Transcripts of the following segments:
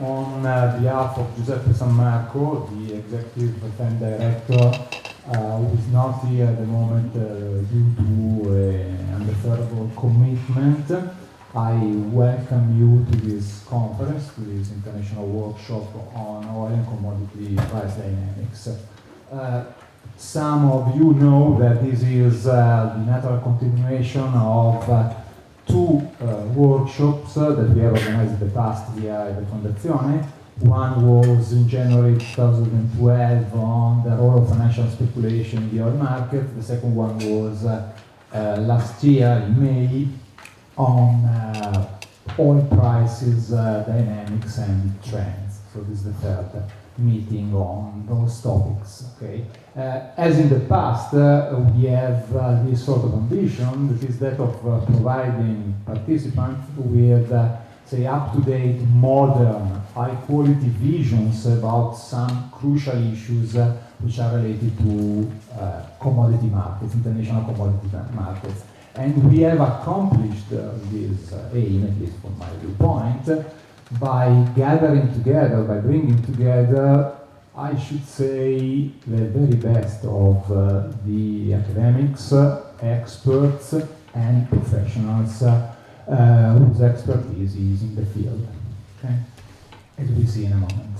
On behalf of Giuseppe Sammarco, the Executive FEEM Director, who is not here at the moment due to an undeferrable commitment, I welcome you to this conference, to this international workshop on oil and commodity price dynamics. Some of you know that this is the natural continuation of two workshops that we have organized in the past year at the Fondazione. One was in January 2012 on the role of financial speculation in the oil market. The second one was last year in May on oil prices, dynamics and trends. So this is the third meeting on those topics. Okay. As in the past, we have this sort of ambition, that is that of providing participants with, say, up-to-date, modern, high-quality visions about some crucial issues which are related to commodity markets, international commodity markets. And we have accomplished this aim, at least from my viewpoint, by gathering together, by bringing together, I should say, the very best of the academics, experts, and professionals whose expertise is in the field. Okay? As we see in a moment.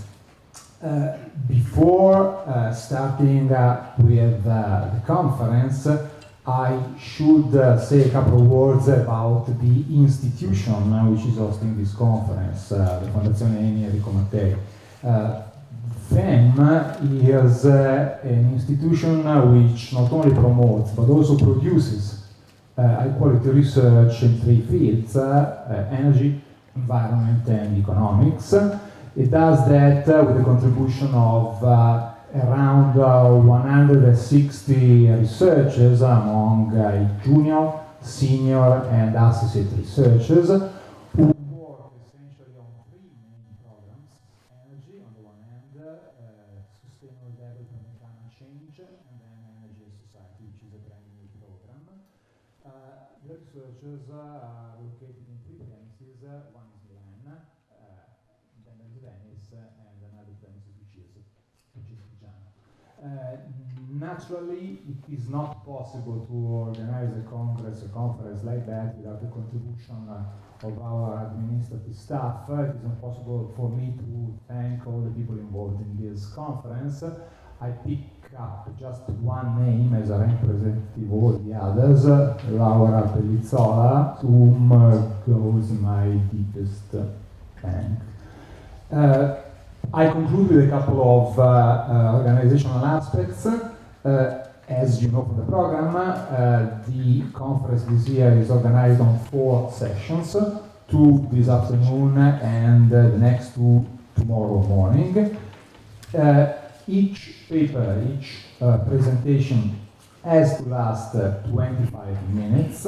Before starting with the conference, I should say a couple of words about the institution which is hosting this conference, the Fondazione Eni Enrico Mattei. FEEM is an institution which not only promotes but also produces high-quality research in three fields, energy, environment, and economics. It does that with the contribution of around 160 researchers among junior, senior, and associate researchers who work essentially on three main programs: energy on the one hand, sustainable development and climate change, and then energy and society, which is a brand new program. The researchers are located in three premises. One is Milan, then there is Venice, and another premises which is naturally, it is not possible to organize a conference like that without the contribution of our administrative staff. It is not possible for me to thank all the people involved in this conference. I pick up just one name as a representative of all the others, Laura Pellizzola, to whom goes my deepest thanks. I conclude with a couple of organizational aspects. As you know from the program, the conference this year is organized on 4 sessions, 2 this afternoon and the next 2 tomorrow morning. Each paper, each presentation has to last 25 minutes.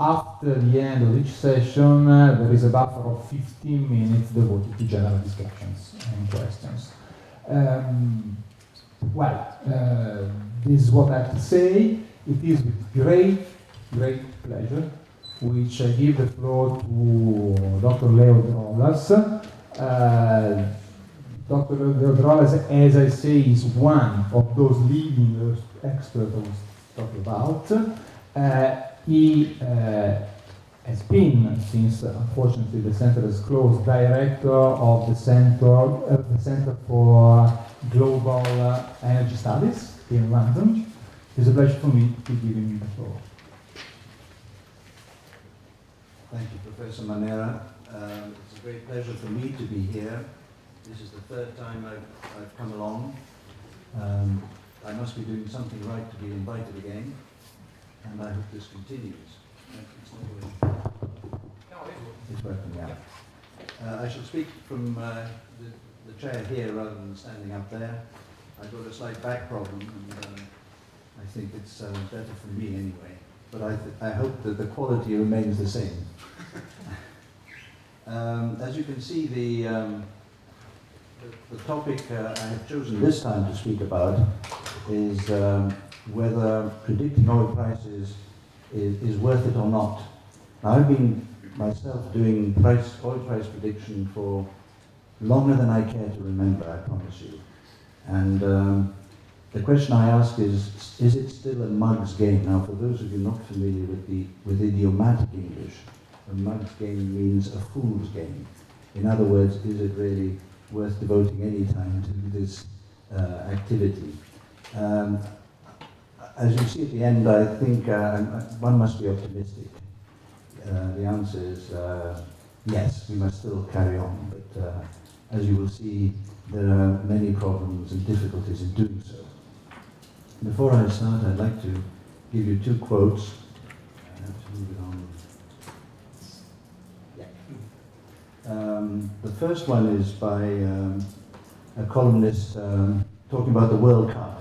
After the end of each session, there is a buffer of 15 minutes devoted to general discussions and questions. This is what I have to say. It is with great pleasure which I give the floor to Dr. Leo Drolas. Dr. Leo Drolas, as I say, is one of those leading experts I was talking about. He has been, since unfortunately the center is closed, director of the Center for Global Energy Studies here in London. It's a pleasure for me to give him the floor. Thank you, Professor Manera. It's a great pleasure for me to be here. This is the third time I've come along. I must be doing something right to be invited again. And I hope this continues. It's working, yeah. I shall speak from the chair here rather than standing up there. I've got a slight back problem, and I think it's better for me anyway. But I hope that the quality remains the same. As you can see, the topic I have chosen this time to speak about is whether predicting oil prices is worth it or not. Now, I've been myself doing oil price prediction for longer than I care to remember, I promise you. And the question I ask is it still a mug's game? Now, for those of you not familiar with idiomatic English, a mug's game means a fool's game. In other words, is it really worth devoting any time to this activity? As you see at the end, I think one must be optimistic. The answer is yes, we must still carry on, but as you will see, there are many problems and difficulties in doing so. Before I start, I'd like to give you two quotes. I have to move it on. The first one is by a columnist talking about the World Cup.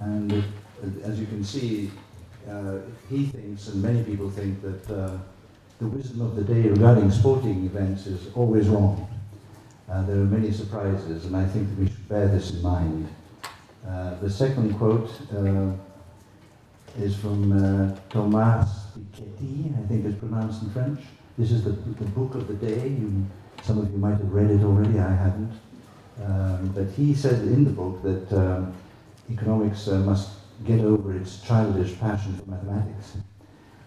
And as you can see, he thinks, and many people think, that the wisdom of the day regarding sporting events is always wrong. There are many surprises, and I think that we should bear this in mind. The second quote is from Thomas Piketty, I think it's pronounced in French. This is the book of the day. Some of you might have read it already, I haven't. But he said in the book that economics must get over its childish passion for mathematics.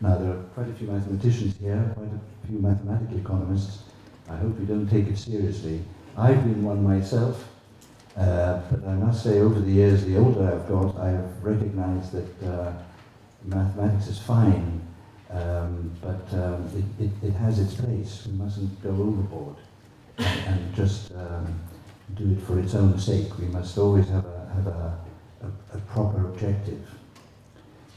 Now, there are quite a few mathematicians here, quite a few mathematical economists. I hope you don't take it seriously. I've been one myself, but I must say over the years, the older I've got, I've recognized that mathematics is fine, but it has its place. We mustn't go overboard and just do it for its own sake. We must always have a proper objective.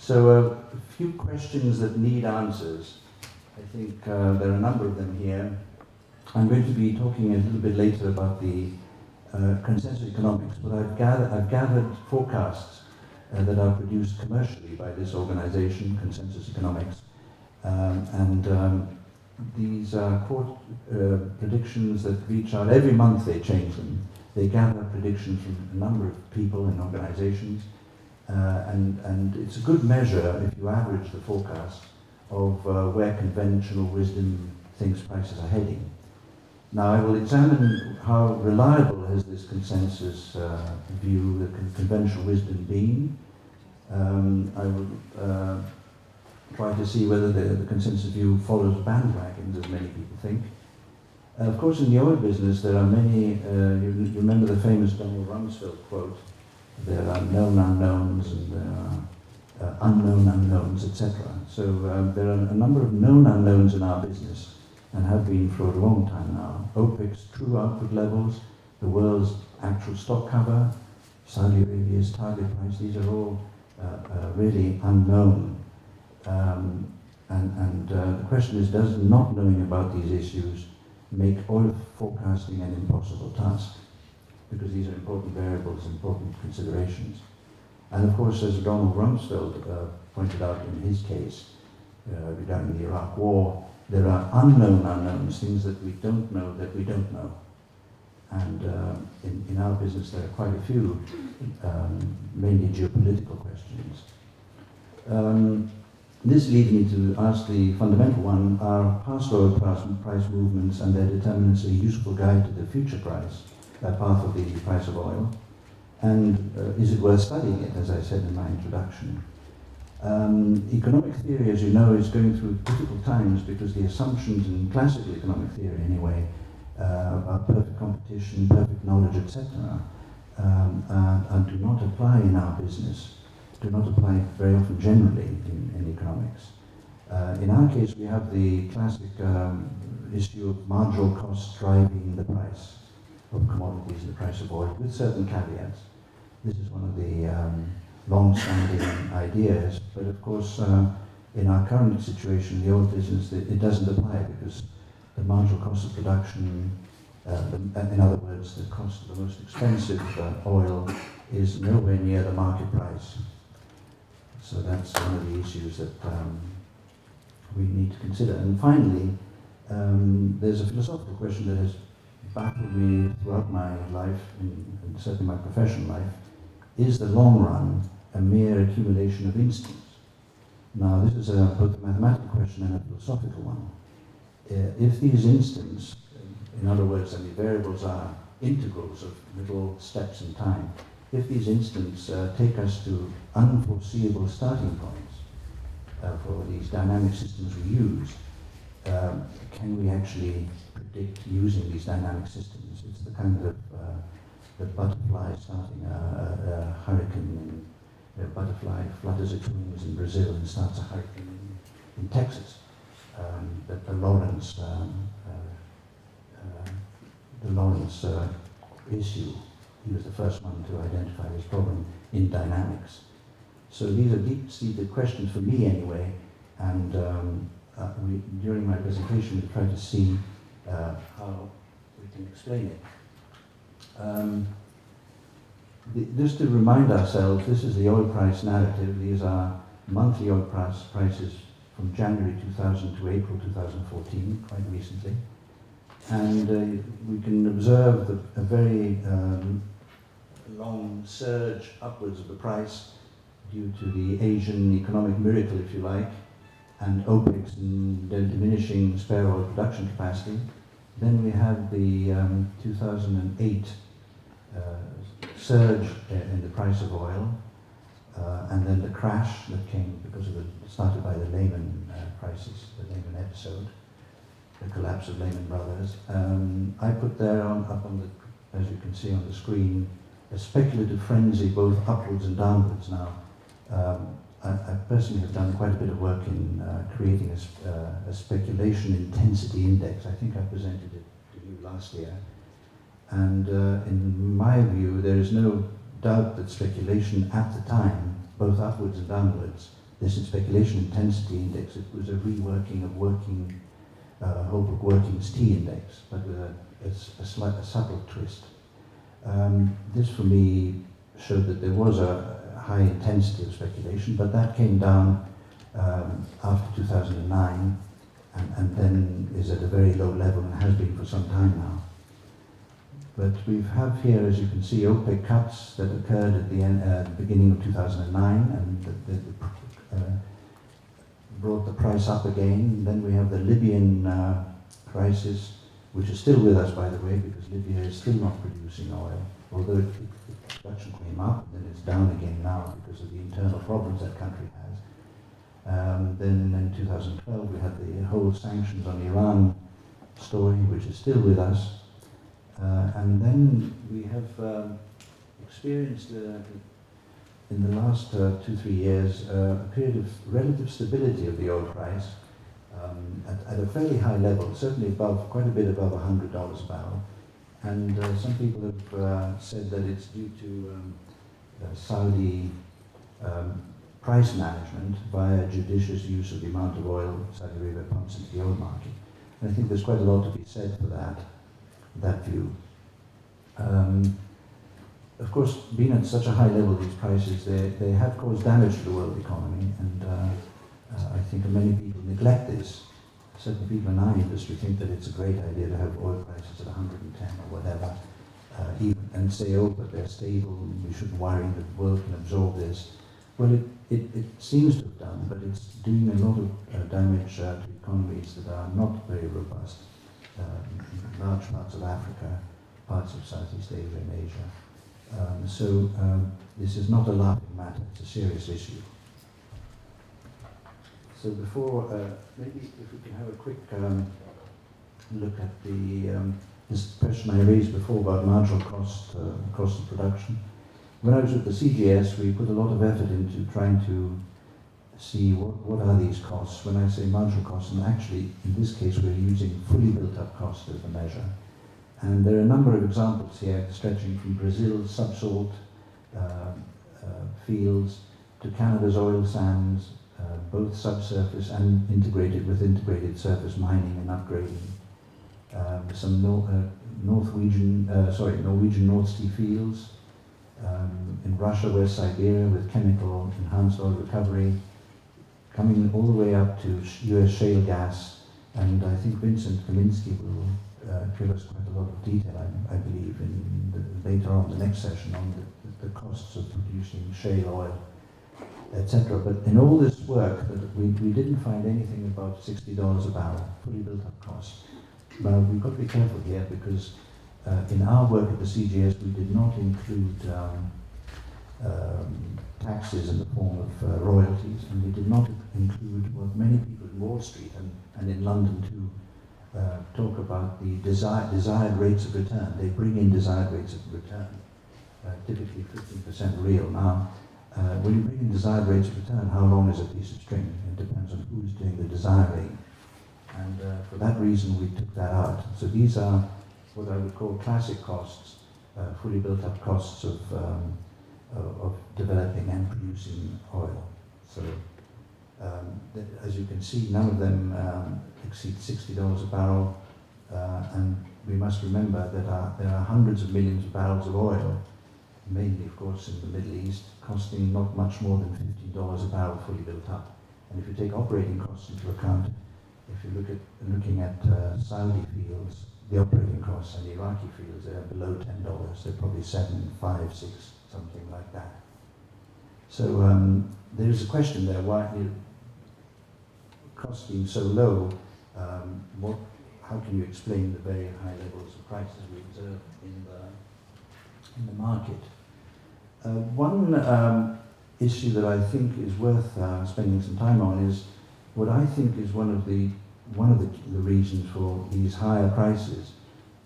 So a few questions that need answers. I think there are a number of them here. I'm going to be talking a little bit later about the consensus economics, but I've gathered forecasts that are produced commercially by this organization, Consensus Economics, and these are predictions that reach out. Every month they change them. They gather predictions from a number of people and organizations, and it's a good measure, if you average the forecast, of where conventional wisdom thinks prices are heading. Now, I will examine how reliable has this consensus view, the conventional wisdom, been. I will try to see whether the consensus view follows bandwagons, as many people think. Of course, in the oil business, there are many, you remember the famous Donald Rumsfeld quote, there are known unknowns and there are unknown unknowns, etc. So there are a number of known unknowns in our business, and have been for a long time now. OPEC's true output levels, the world's actual stock cover, Saudi Arabia's target price, these are all really unknown. The question is, does not knowing about these issues make oil forecasting an impossible task? Because these are important variables, important considerations. And of course, as Donald Rumsfeld pointed out in his case regarding the Iraq War, there are unknown unknowns, things that we don't know that we don't know. And in our business there are quite a few, mainly geopolitical questions. This leads me to ask the fundamental one, are past oil price movements and their determinants a useful guide to the future price, path of the price of oil? And is it worth studying it, as I said in my introduction? Economic theory, as you know, is going through difficult times because the assumptions in classical economic theory, anyway, about perfect competition, perfect knowledge, etc., and do not apply in our business, do not apply very often generally in economics. In our case, we have the classic issue of marginal costs driving the price of commodities and the price of oil, with certain caveats. This is one of the long-standing ideas, but of course, in our current situation, the oil business, it doesn't apply because the marginal cost of production, in other words, the cost of the most expensive oil is nowhere near the market price. So that's one of the issues that we need to consider. And finally, there's a philosophical question that has baffled me throughout my life, and certainly my professional life. Is the long run a mere accumulation of instants? Now, this is both a mathematical question and a philosophical one. if these instants, in other words, and the variables are integrals of little steps in time, if these instants take us to unforeseeable starting points for these dynamic systems we use, can we actually predict using these dynamic systems? It's the kind of the butterfly starting a hurricane, and a butterfly flutters its wings in Brazil and starts a hurricane in Texas. The Lawrence issue, he was the first one to identify this problem in dynamics. So these are deep-seated questions for me anyway, and during my presentation we try to see how we can explain it. Just to remind ourselves, this is the oil price narrative. These are monthly oil prices from January 2000 to April 2014, quite recently. And we can observe a very long surge upwards of the price due to the Asian economic miracle, if you like, and OPEC's diminishing spare oil production capacity. Then we have the 2008 surge in the price of oil, and then the crash that came because of started by the Lehman crisis, the Lehman episode, the collapse of Lehman Brothers. I put there up on the, as you can see on the screen, a speculative frenzy both upwards and downwards now. I personally have done quite a bit of work in creating a speculation intensity index. I think I presented it to you last year. And in my view, there is no doubt that speculation at the time, both upwards and downwards, this speculation intensity index, it was a reworking of Holbrook Working's T index, but with a subtle twist. This for me showed that there was a high intensity of speculation, but that came down after 2009 and then is at a very low level and has been for some time now. But we have here, as you can see, OPEC cuts that occurred at the beginning of 2009 and brought the price up again. Then we have the Libyan crisis, which is still with us, by the way, because Libya is still not producing oil, although production came up, and then it's down again now because of the internal problems that country has. Then in 2012 we had the whole sanctions on Iran story, which is still with us. And then we have experienced in the last 2-3 years a period of relative stability of the oil price at a fairly high level, certainly quite a bit above $100 a barrel. And some people have said that it's due to Saudi price management via judicious use of the amount of oil Saudi Arabia pumps into the oil market. And I think there's quite a lot to be said for that view. Of course, being at such a high level, these prices, they have caused damage to the world economy, and I think many people neglect this. Certain people in our industry think that it's a great idea to have oil prices at 110 or whatever, and say, oh, but they're stable, we shouldn't worry, the world can absorb this. Well, it seems to have done, but it's doing a lot of damage to economies that are not very robust. Large parts of Africa, parts of Southeast Asia and Asia. So this is not a laughing matter, it's a serious issue. So before, maybe if we can have a quick look at this question I raised before about marginal cost of production. When I was with the CGS, we put a lot of effort into trying to see what are these costs. When I say marginal costs, and actually in this case we're using fully built up cost as the measure. And there are a number of examples here stretching from Brazil's subsalt fields to Canada's oil sands, both subsurface and integrated with integrated surface mining and upgrading. Some Norwegian North Sea fields, in Russia, West Siberia with chemical enhanced oil recovery, coming all the way up to US shale gas, and I think Vincent Kaminsky will give us quite a lot of detail, I believe, later on the next session on the costs of producing shale oil. etc. But in all this work, we didn't find anything about $60 a barrel, fully built up cost. Now, we've got to be careful here because in our work at the CGS, we did not include taxes in the form of royalties, and we did not include what many people in Wall Street and in London too talk about the desired rates of return. They bring in desired rates of return, typically 15% real. Now, when you bring in desired rates of return, how long is a piece of string? It depends on who's doing the desiring. And for that reason, we took that out. So these are what I would call classic costs, fully built up costs of developing and producing oil. So as you can see, none of them exceed $60 a barrel. And we must remember that there are hundreds of millions of barrels of oil, mainly, of course, in the Middle East, costing not much more than $15 a barrel fully built up. And if you take operating costs into account, if you looking at Saudi fields, the operating costs, and the Iraqi fields, they're below $10. They're probably 7, 5, 6, something like that. So there's a question there, why costs being so low, how can you explain the very high levels of prices we observe in the market? One issue that I think is worth spending some time on is what I think is one of the reasons for these higher prices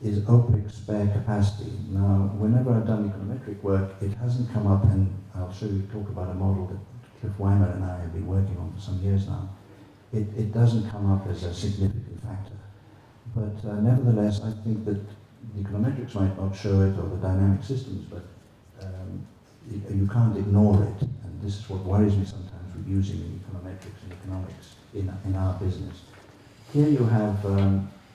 is OPEC's spare capacity. Now, whenever I've done econometric work, it hasn't come up, and I'll talk about a model that Cliff Weimer and I have been working on for some years now. It doesn't come up as a significant factor. But nevertheless, I think that the econometrics might not show it, or the dynamic systems, but you can't ignore it. And this is what worries me sometimes with using econometrics and economics in our business. Here you have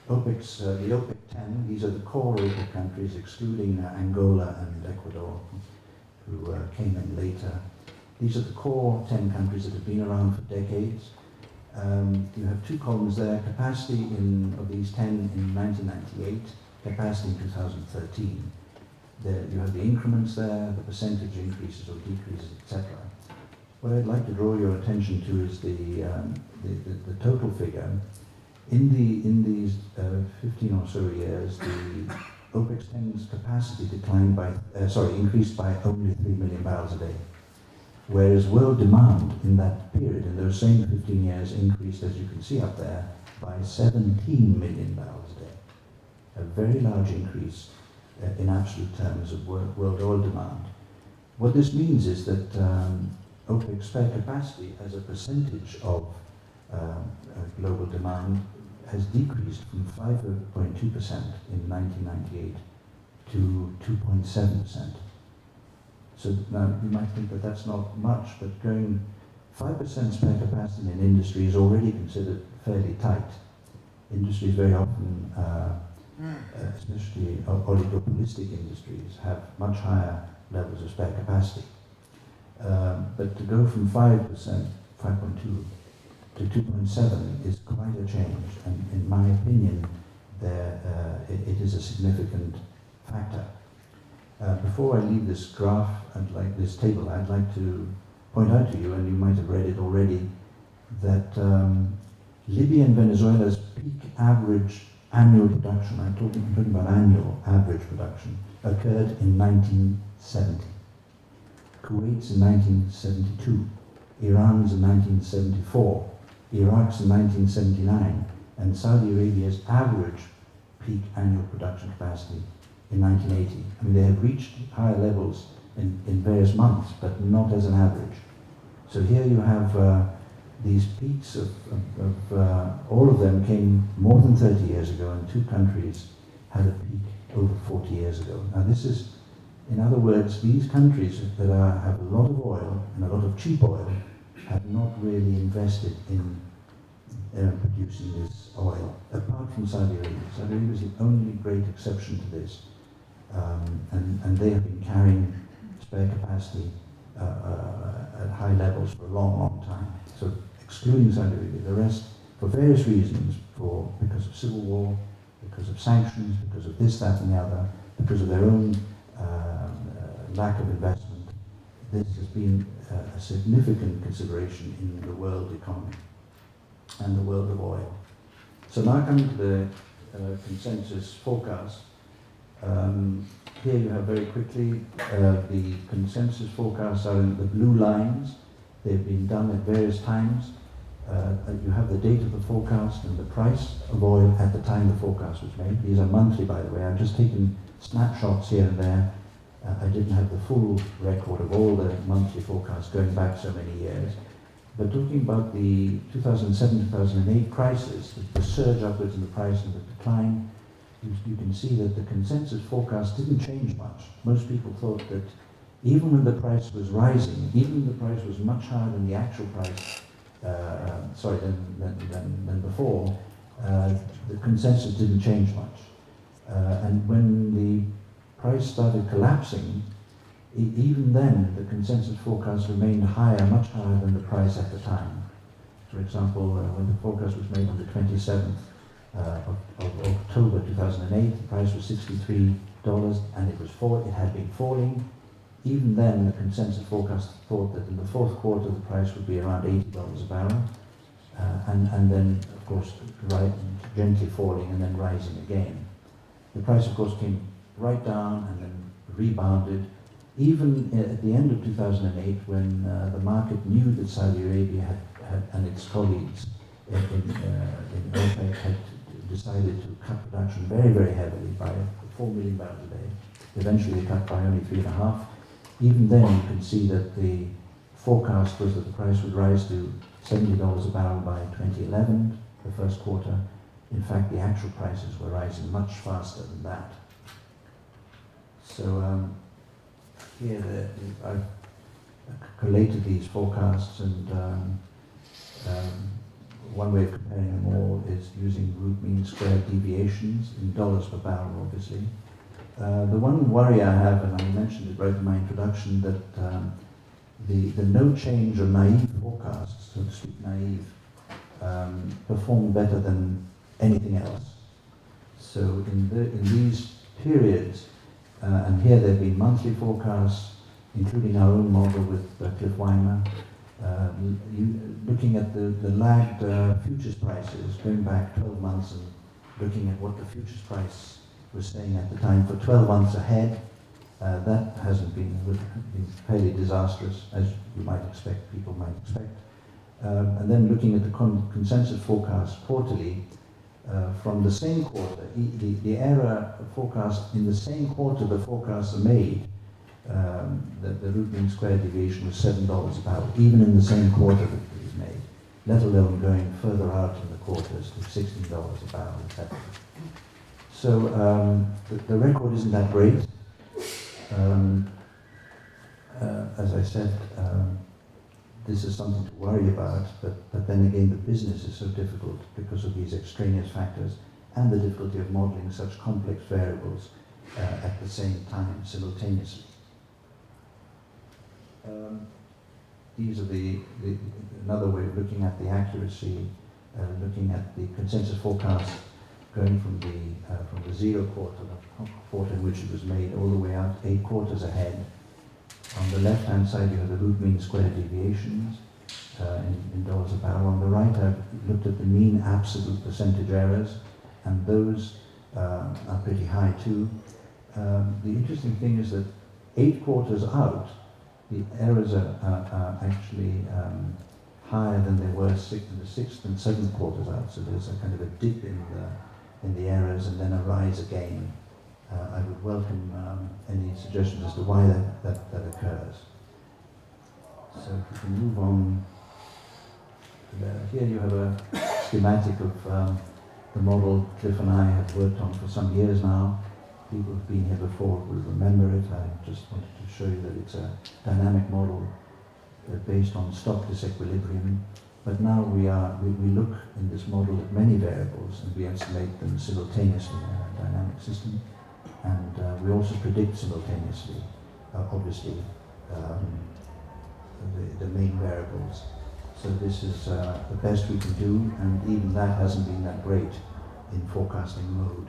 OPEC's, the OPEC 10, these are the core OPEC countries, excluding Angola and Ecuador, who came in later. These are the core 10 countries that have been around for decades. You have two columns there, capacity of these 10 in 1998, capacity in 2013. You have the increments there, the percentage increases or decreases, etc. What I'd like to draw your attention to is the total figure. In these 15 or so years, the OPEC 10's capacity increased by only 3 million barrels a day, whereas world demand in that period, in those same 15 years, increased, as you can see up there, by 17 million barrels a day. A very large increase in absolute terms of world oil demand. What this means is that OPEC's spare capacity as a percentage of global demand has decreased from 5.2% in 1998 to 2.7%. So now you might think that that's not much, but going 5% spare capacity in industry is already considered fairly tight. Industries very often, especially oligopolistic industries, have much higher levels of spare capacity. But to go from 5%, 5.2, to 2.7 is quite a change, and in my opinion, it is a significant factor. Before I leave this graph and this table, I'd like to point out to you, and you might have read it already, that Libya and Venezuela's peak average annual production, I'm talking about annual average production, occurred in 1970. Kuwait's in 1972, Iran's in 1974, Iraq's in 1979, and Saudi Arabia's average peak annual production capacity in 1980. I mean, they have reached higher levels in various months, but not as an average. So here you have these peaks of all of them came more than 30 years ago, and two countries had a peak over 40 years ago. Now this is, in other words, these countries that have a lot of oil and a lot of cheap oil have not really invested in producing this oil, apart from Saudi Arabia. Saudi Arabia is the only great exception to this. And they have been carrying spare capacity at high levels for a long, long time. So excluding Saudi Arabia, the rest, for various reasons, because of civil war, because of sanctions, because of this, that, and the other, because of their own lack of investment, this has been a significant consideration in the world economy and the world of oil. So now coming to the consensus forecast. Here you have very quickly the consensus forecasts are in the blue lines. They've been done at various times. You have the date of the forecast and the price of oil at the time the forecast was made. These are monthly, by the way. I've just taken snapshots here and there. I didn't have the full record of all the monthly forecasts going back so many years. But talking about the 2007-2008 crisis, the surge upwards in the price and the decline, you can see that the consensus forecast didn't change much. Most people thought that even when the price was rising, even when the price was much higher than the actual price, than before, the consensus didn't change much. And when the price started collapsing, even then the consensus forecast remained higher, much higher than the price at the time. For example, when the forecast was made on the 27th of October 2008, the price was $63 and it had been falling. Even then, the consensus forecast thought that in the fourth quarter the price would be around $80 a barrel, and then, of course, gently falling and then rising again. The price, of course, came right down and then rebounded. Even at the end of 2008, when the market knew that Saudi Arabia had and its colleagues in OPEC had decided to cut production very, very heavily by 4 million barrels a day. Eventually, they cut by only 3.5. Even then, you can see that the forecast was that the price would rise to $70 a barrel by 2011, the first quarter. In fact, the actual prices were rising much faster than that. So here I've collated these forecasts, and one way of comparing them all is using root mean squared deviations in dollars per barrel, obviously. The one worry I have, and I mentioned it right in my introduction, that the no change or naive forecasts, so to speak, perform better than anything else. So in these periods, and here there have been monthly forecasts, including our own model with Cliff Weimer, looking at the lagged futures prices, going back 12 months and looking at what the futures price was saying at the time for 12 months ahead. That hasn't been fairly disastrous, as you might expect, people might expect. And then looking at the consensus forecast quarterly, from the same quarter, the error forecast in the same quarter the forecasts are made, the root mean squared deviation was $7 a barrel, even in the same quarter that it was made, let alone going further out in the quarters to $16 a barrel, etc. So the record isn't that great. As I said, this is something to worry about, but then again the business is so difficult because of these extraneous factors and the difficulty of modeling such complex variables at the same time, simultaneously. These are another way of looking at the accuracy, looking at the consensus forecast going from the 0 quarter, the quarter in which it was made, all the way out 8 quarters ahead. On the left-hand side, you have the root mean squared deviations in dollars a barrel. On the right, I've looked at the mean absolute percentage errors, and those are pretty high too. The interesting thing is that 8 quarters out, the errors are actually higher than they were in the 6th and 7th quarters out. So there's a kind of a dip in the errors and then a rise again. I would welcome any suggestions as to why that occurs. So if we can move on. Here you have a schematic of the model Cliff and I have worked on for some years now. People who've been here before will remember it. I just wanted to show you that it's a dynamic model based on stock disequilibrium. But now we look in this model at many variables and we estimate them simultaneously in a dynamic system. And we also predict simultaneously, obviously, the main variables. So this is the best we can do, and even that hasn't been that great in forecasting mode.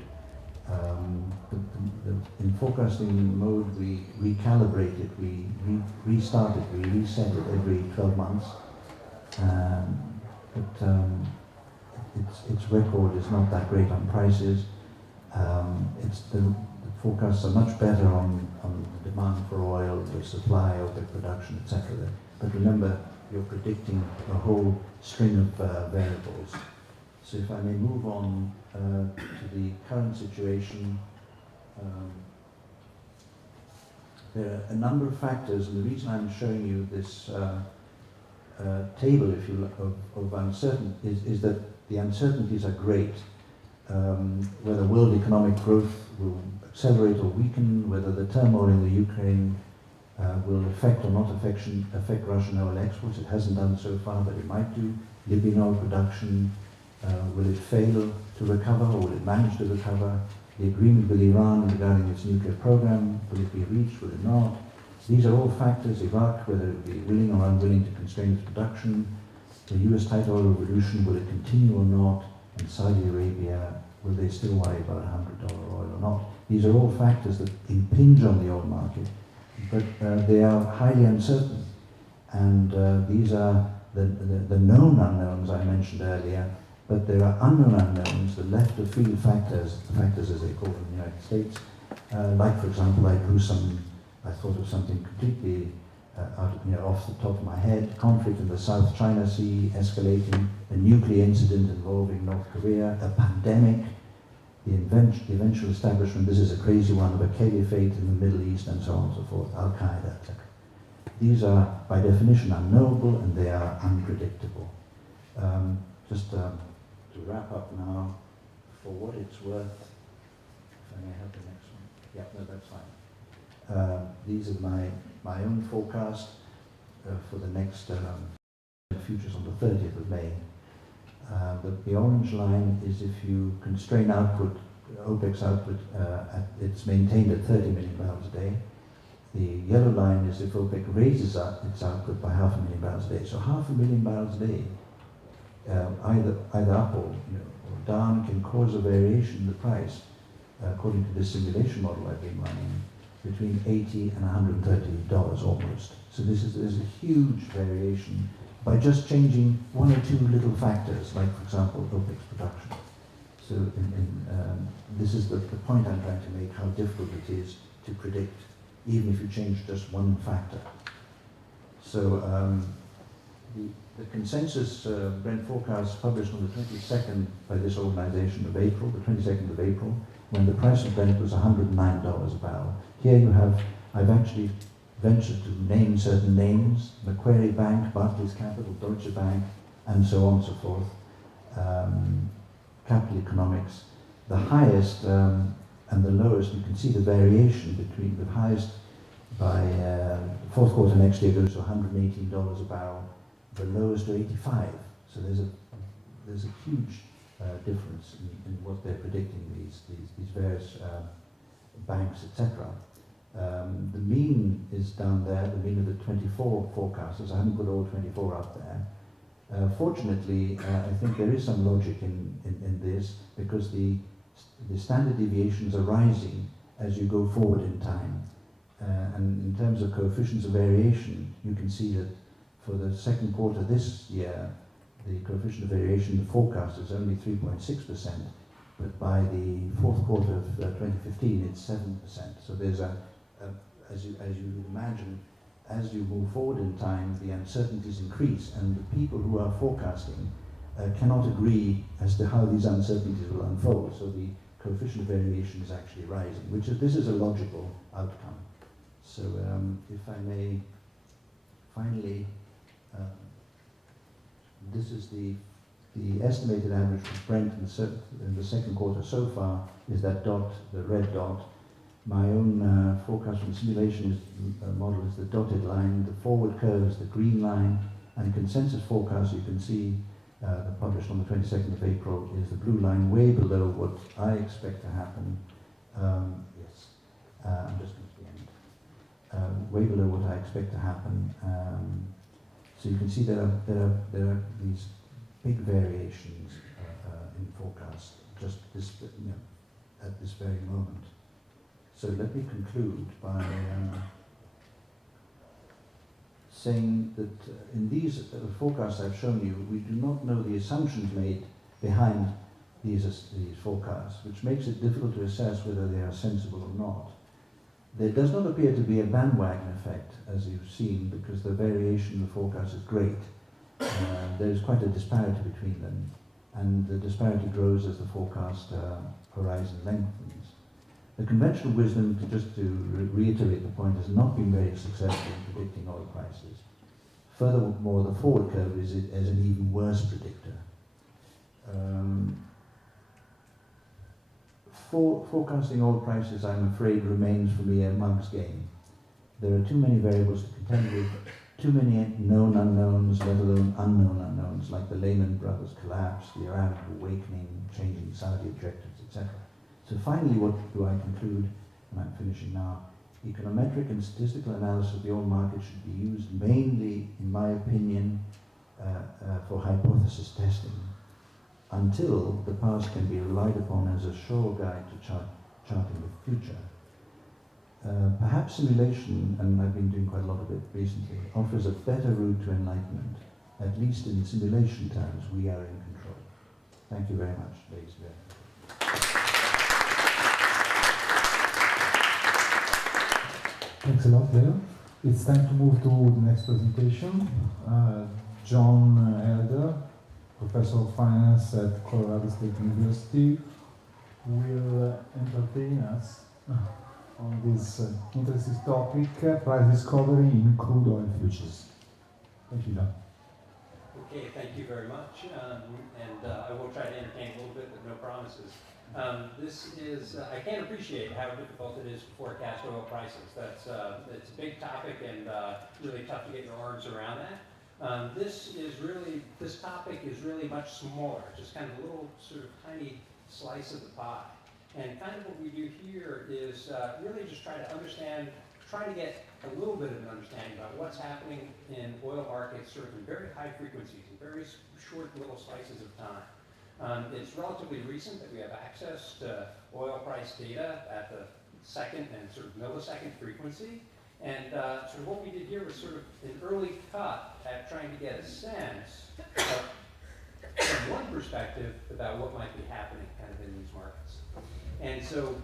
In forecasting mode, we recalibrate it, we restart it, we reset it every 12 months. Its record is not that great on prices. The forecasts are much better on the demand for oil, the supply, OPEC production, etc. But remember, you're predicting a whole string of variables. So if I may move on to the current situation, there are a number of factors, and the reason I'm showing you this table, if you like, of uncertainty is that the uncertainties are great. Whether world economic growth will accelerate or weaken, whether the turmoil in the Ukraine will affect or not affect Russian oil exports. It hasn't done so far, but it might do. Libyan oil production, will it fail to recover or will it manage to recover? The agreement with Iran regarding its nuclear program, will it be reached, will it not? These are all factors. Iraq, whether it will be willing or unwilling to constrain its production. The US tight oil revolution, will it continue or not? And Saudi Arabia, will they still worry about $100 oil or not? These are all factors that impinge on the oil market, but they are highly uncertain. And these are the known unknowns I mentioned earlier, but there are unknown unknowns, the left of field factors, the factors as they call them in the United States. Like, for example, I thought of something completely off the top of my head. Conflict in the South China Sea escalating, a nuclear incident involving North Korea, a pandemic, the eventual establishment, this is a crazy one, of a caliphate in the Middle East, and so on and so forth, Al-Qaeda, etc. These are, by definition, unknowable, and they are unpredictable. Just to wrap up now, for what it's worth, if I may have the next one. Yeah, no, that's fine. These are my own forecast for the next futures on the 30th of May. The orange line is if you constrain output, OPEC's output, it's maintained at 30 million barrels a day. The yellow line is if OPEC raises its output by 500,000 barrels a day. So 500,000 barrels a day, either up or down, can cause a variation in the price, according to this simulation model I've been running, between $80 and $130 almost. So there's a huge variation by just changing one or two little factors, like, for example, OPEC's production. So this is the point I'm trying to make, how difficult it is to predict, even if you change just one factor. So the consensus Brent forecast published on the 22nd by this organization of April, the 22nd of April, when the price of Brent was $109 a barrel. Here you have, I've actually ventured to name certain names, Macquarie Bank, Barclays Capital, Deutsche Bank, and so on and so forth. Capital Economics. The highest and the lowest, you can see the variation between the highest by fourth quarter next year goes to $118 a barrel, the lowest to 85. So there's a huge difference in what they're predicting, these various banks, etc. The mean is down there, the mean of the 24 forecasters. I haven't put all 24 up there. Fortunately, I think there is some logic in this, because the standard deviations are rising as you go forward in time. And in terms of coefficients of variation, you can see that for the second quarter this year, the coefficient of variation, the forecast is only 3.6%, but by the fourth quarter of 2015, it's 7%. So there's as you would imagine, as you move forward in time, the uncertainties increase, and the people who are forecasting cannot agree as to how these uncertainties will unfold. So the coefficient of variation is actually rising, this is a logical outcome. So if I may, finally, this is the estimated average for Brent in the second quarter so far is that dot, the red dot. My own forecast from simulation model is the dotted line, the forward curve is the green line, and consensus forecast, you can see, published on the 22nd of April, is the blue line, way below what I expect to happen. Yes, I'm just going to the end. Way below what I expect to happen. So you can see there are these big variations in forecast just this, at this very moment. So let me conclude by saying that in these forecasts I've shown you, we do not know the assumptions made behind these forecasts, which makes it difficult to assess whether they are sensible or not. There does not appear to be a bandwagon effect, as you've seen, because the variation in the forecast is great. There is quite a disparity between them, and the disparity grows as the forecast horizon lengthens. The conventional wisdom, just to reiterate the point, has not been very successful in predicting oil prices. Furthermore, the forward curve is an even worse predictor. Forecasting oil prices, I'm afraid, remains for me a mug's game. There are too many variables to contend with, too many known unknowns, let alone unknown unknowns, like the Lehman Brothers collapse, the Arab awakening, changing Saudi objectives, etc. So finally, what do I conclude? And I'm finishing now. Econometric and statistical analysis of the oil market should be used mainly, in my opinion, for hypothesis testing, until the past can be relied upon as a sure guide to charting the future. Perhaps simulation, and I've been doing quite a lot of it recently, offers a better route to enlightenment. At least in simulation terms, we are in control. Thank you very much, ladies and gentlemen. Thanks a lot, Leo. It's time to move to the next presentation. John Elder, Professor of Finance at Colorado State University, will entertain us on this interesting topic, price discovery in crude oil futures. Thank you, John. Okay, thank you very much. I will try to entertain a little bit, but no promises. This is, I can't appreciate how difficult it is to forecast oil prices. It's a big topic and really tough to get your arms around that. This topic is really much smaller, just kind of a little sort of tiny slice of the pie. And kind of what we do here is really just try to get a little bit of an understanding about what's happening in oil markets sort of in very high frequencies, in very short little slices of time. It's relatively recent that we have access to oil price data at the second and sort of millisecond frequency. And sort of what we did here was sort of an early cut at trying to get a sense of, from one perspective, about what might be happening kind of in these markets. And so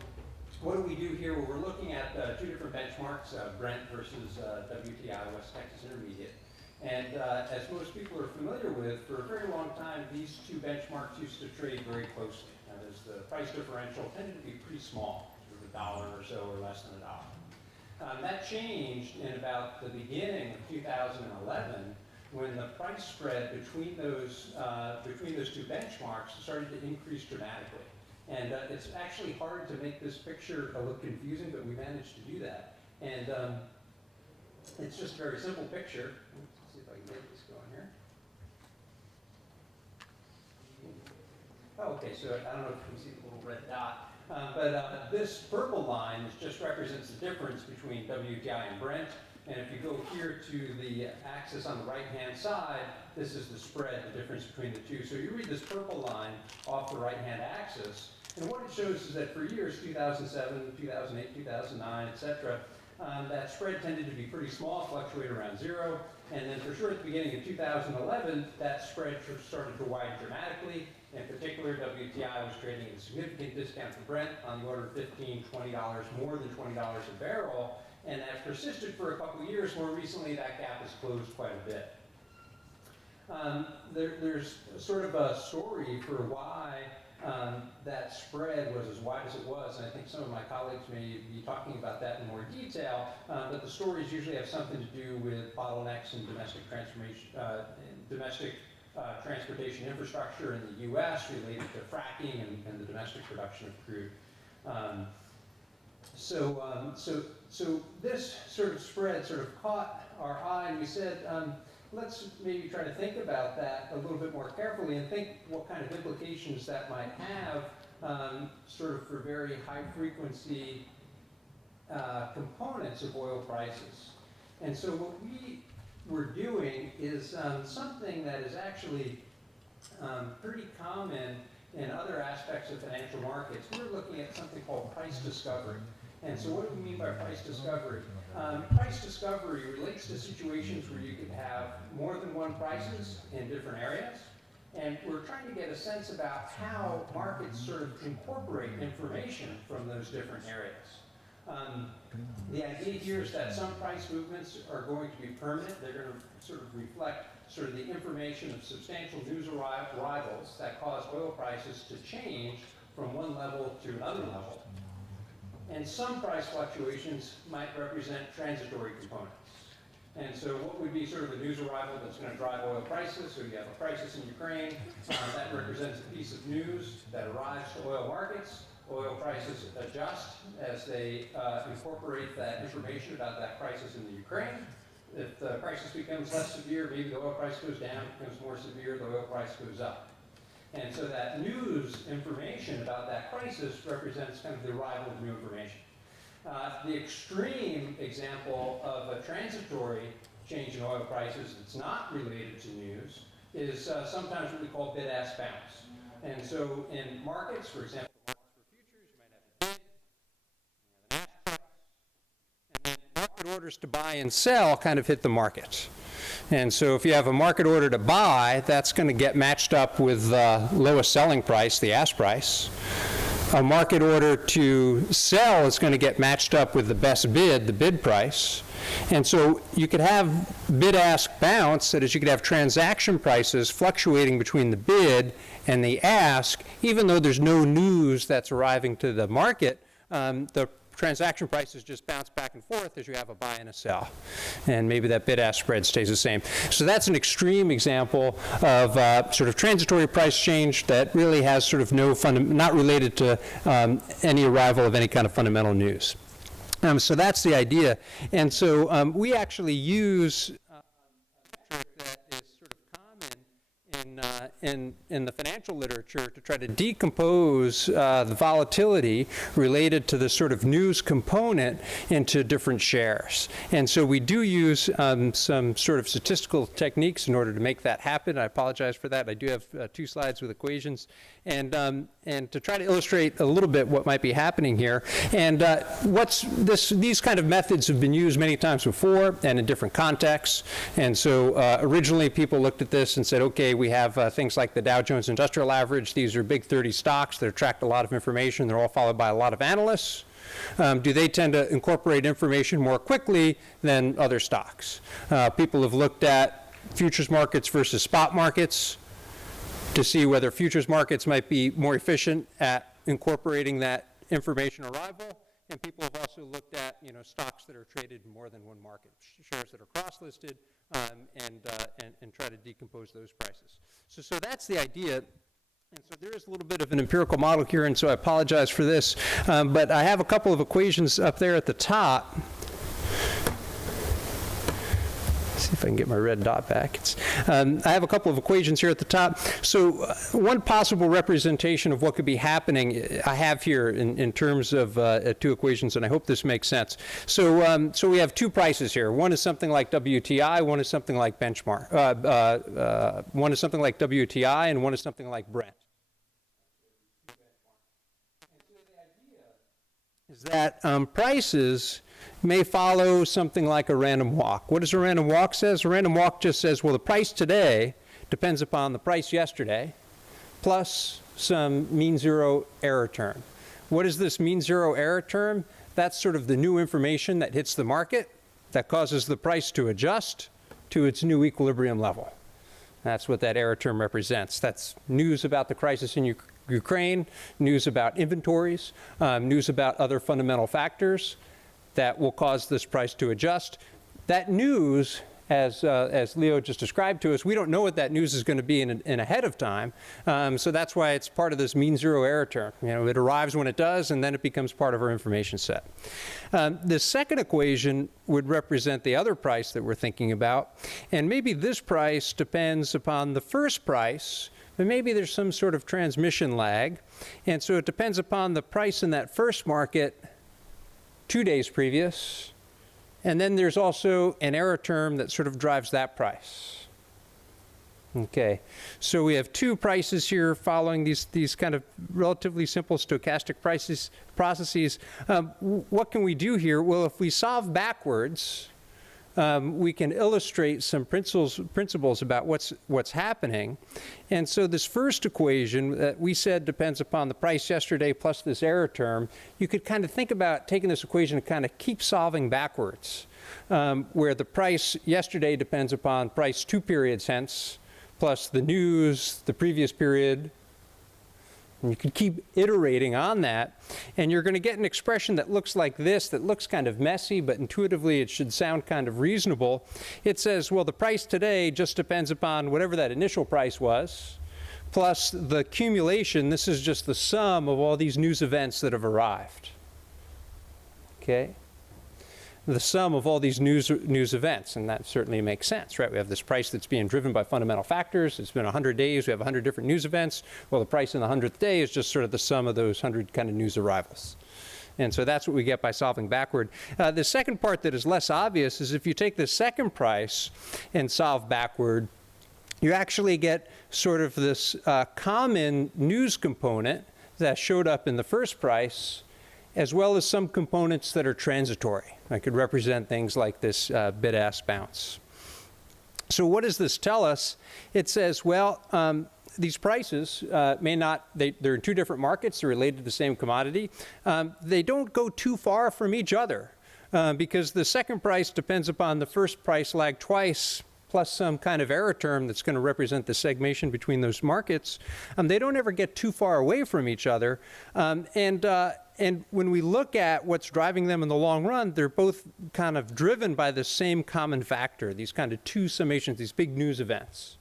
what do we do here? Well, we're looking at two different benchmarks, Brent versus WTI, West Texas Intermediate. And as most people are familiar with, for a very long time, these two benchmarks used to trade very closely. Now, the price differential tended to be pretty small, sort of $1 or so, or less than $1. That changed in about the beginning of 2011, when the price spread between those two benchmarks started to increase dramatically. And it's actually hard to make this picture look confusing, but we managed to do that. And it's just a very simple picture. Let's see if I can get this going here. Oh, okay, so I don't know if you can see the little red dot. But this purple line just represents the difference between WTI and Brent. And if you go here to the axis on the right-hand side, this is the spread, the difference between the two. So you read this purple line off the right-hand axis, and what it shows is that for years, 2007, 2008, 2009, etc., that spread tended to be pretty small, fluctuate around zero. And then for sure at the beginning of 2011, that spread started to widen dramatically. In particular, WTI was trading at a significant discount to Brent on the order of $15, $20, more than $20 a barrel. And that persisted for a couple of years. More recently, that gap has closed quite a bit. There's sort of a story for why that spread was as wide as it was, and I think some of my colleagues may be talking about that in more detail, but the stories usually have something to do with bottlenecks in domestic transportation infrastructure in the U.S. related to fracking and the domestic production of crude. So this sort of spread sort of caught our eye, and we said, let's maybe try to think about that a little bit more carefully and think what kind of implications that might have sort of for very high frequency components of oil prices. And so what we were doing is something that is actually pretty common in other aspects of financial markets. We're looking at something called price discovery. And so what do we mean by price discovery? Price discovery relates to situations where you could have more than one prices in different areas. And we're trying to get a sense about how markets sort of incorporate information from those different areas. The idea here is that some price movements are going to be permanent. They're going to sort of reflect sort of the information of substantial news arrivals that cause oil prices to change from one level to another level. And some price fluctuations might represent transitory components. And so what would be sort of a news arrival that's going to drive oil prices? So you have a crisis in Ukraine, that represents a piece of news that arrives to oil markets. Oil prices adjust as they incorporate that information about that crisis in the Ukraine. If the crisis becomes less severe, maybe the oil price goes down, becomes more severe, the oil price goes up. And so that news information about that crisis represents kind of the arrival of new information. The extreme example of a transitory change in oil prices that's not related to news is sometimes what we call bid-ask bounce. And so in markets, for example, market orders to buy and sell kind of hit the market. And so if you have a market order to buy, that's going to get matched up with the lowest selling price, the ask price. A market order to sell is going to get matched up with the best bid, the bid price. And so you could have bid-ask bounce, that is, you could have transaction prices fluctuating between the bid and the ask, even though there's no news that's arriving to the market. The transaction prices just bounce back and forth as you have a buy and a sell. And maybe that bid-ask spread stays the same. So that's an extreme example of sort of transitory price change that really has sort of not related to any arrival of any kind of fundamental news. So that's the idea. And so we actually use a metric that is sort of common in the financial literature to try to decompose the volatility related to the sort of news component into different shares. And so we do use some sort of statistical techniques in order to make that happen. I apologize for that. I do have 2 slides with equations. And to try to illustrate a little bit what might be happening here. And these kind of methods have been used many times before and in different contexts. And so originally people looked at this and said, okay, we have things like the Dow Jones Industrial Average. These are big 30 stocks that attract a lot of information. They're all followed by a lot of analysts. Do they tend to incorporate information more quickly than other stocks? People have looked at futures markets versus spot markets to see whether futures markets might be more efficient at incorporating that information arrival. And people have also looked at, stocks that are traded in more than one market, shares that are cross-listed, and try to decompose those prices. So that's the idea. And so there is a little bit of an empirical model here, and so I apologize for this. But I have a couple of equations up there at the top. See if I can get my red dot back. I have a couple of equations here at the top. So one possible representation of what could be happening I have here in terms of 2 equations, and I hope this makes sense. So we have 2 prices here. One is something like WTI, one is something like benchmark. One is something like WTI, and one is something like Brent. And so the idea is that prices may follow something like a random walk. What does a random walk say? A random walk just says, well, the price today depends upon the price yesterday plus some mean zero error term. What is this mean zero error term? That's sort of the new information that hits the market that causes the price to adjust to its new equilibrium level. That's what that error term represents. That's news about the crisis in Ukraine, news about inventories, news about other fundamental factors that will cause this price to adjust. That news, as Leo just described to us, we don't know what that news is going to be in ahead of time. So that's why it's part of this mean zero error term. It arrives when it does, and then it becomes part of our information set. The second equation would represent the other price that we're thinking about. And maybe this price depends upon the first price, but maybe there's some sort of transmission lag. And so it depends upon the price in that first market 2 days previous, and then there's also an error term that sort of drives that price. Okay, so we have two prices here following these kind of relatively simple stochastic processes. What can we do here? Well, if we solve backwards, we can illustrate some principles about what's happening. And so this first equation that we said depends upon the price yesterday plus this error term, you could kind of think about taking this equation and kind of keep solving backwards, where the price yesterday depends upon price 2 periods hence, plus the news, the previous period. And you can keep iterating on that, and you're going to get an expression that looks like this, that looks kind of messy, but intuitively it should sound kind of reasonable. It says, well, the price today just depends upon whatever that initial price was, plus the accumulation. This is just the sum of all these news events that have arrived. Okay? The sum of all these news events, and that certainly makes sense, right? We have this price that's being driven by fundamental factors. It's been 100 days. We have 100 different news events. Well, the price in the 100th day is just sort of the sum of those 100 kind of news arrivals. And so that's what we get by solving backward. The second part that is less obvious is if you take the second price and solve backward, you actually get sort of this common news component that showed up in the first price, as well as some components that are transitory. I could represent things like this bid-ask bounce. So what does this tell us? It says, well, these prices may not, they're in two different markets, they're related to the same commodity. They don't go too far from each other because the second price depends upon the first price lag twice, plus some kind of error term that's going to represent the segmentation between those markets. They don't ever get too far away from each other. And when we look at what's driving them in the long run, they're both kind of driven by the same common factor, these kind of two summations, these big news events.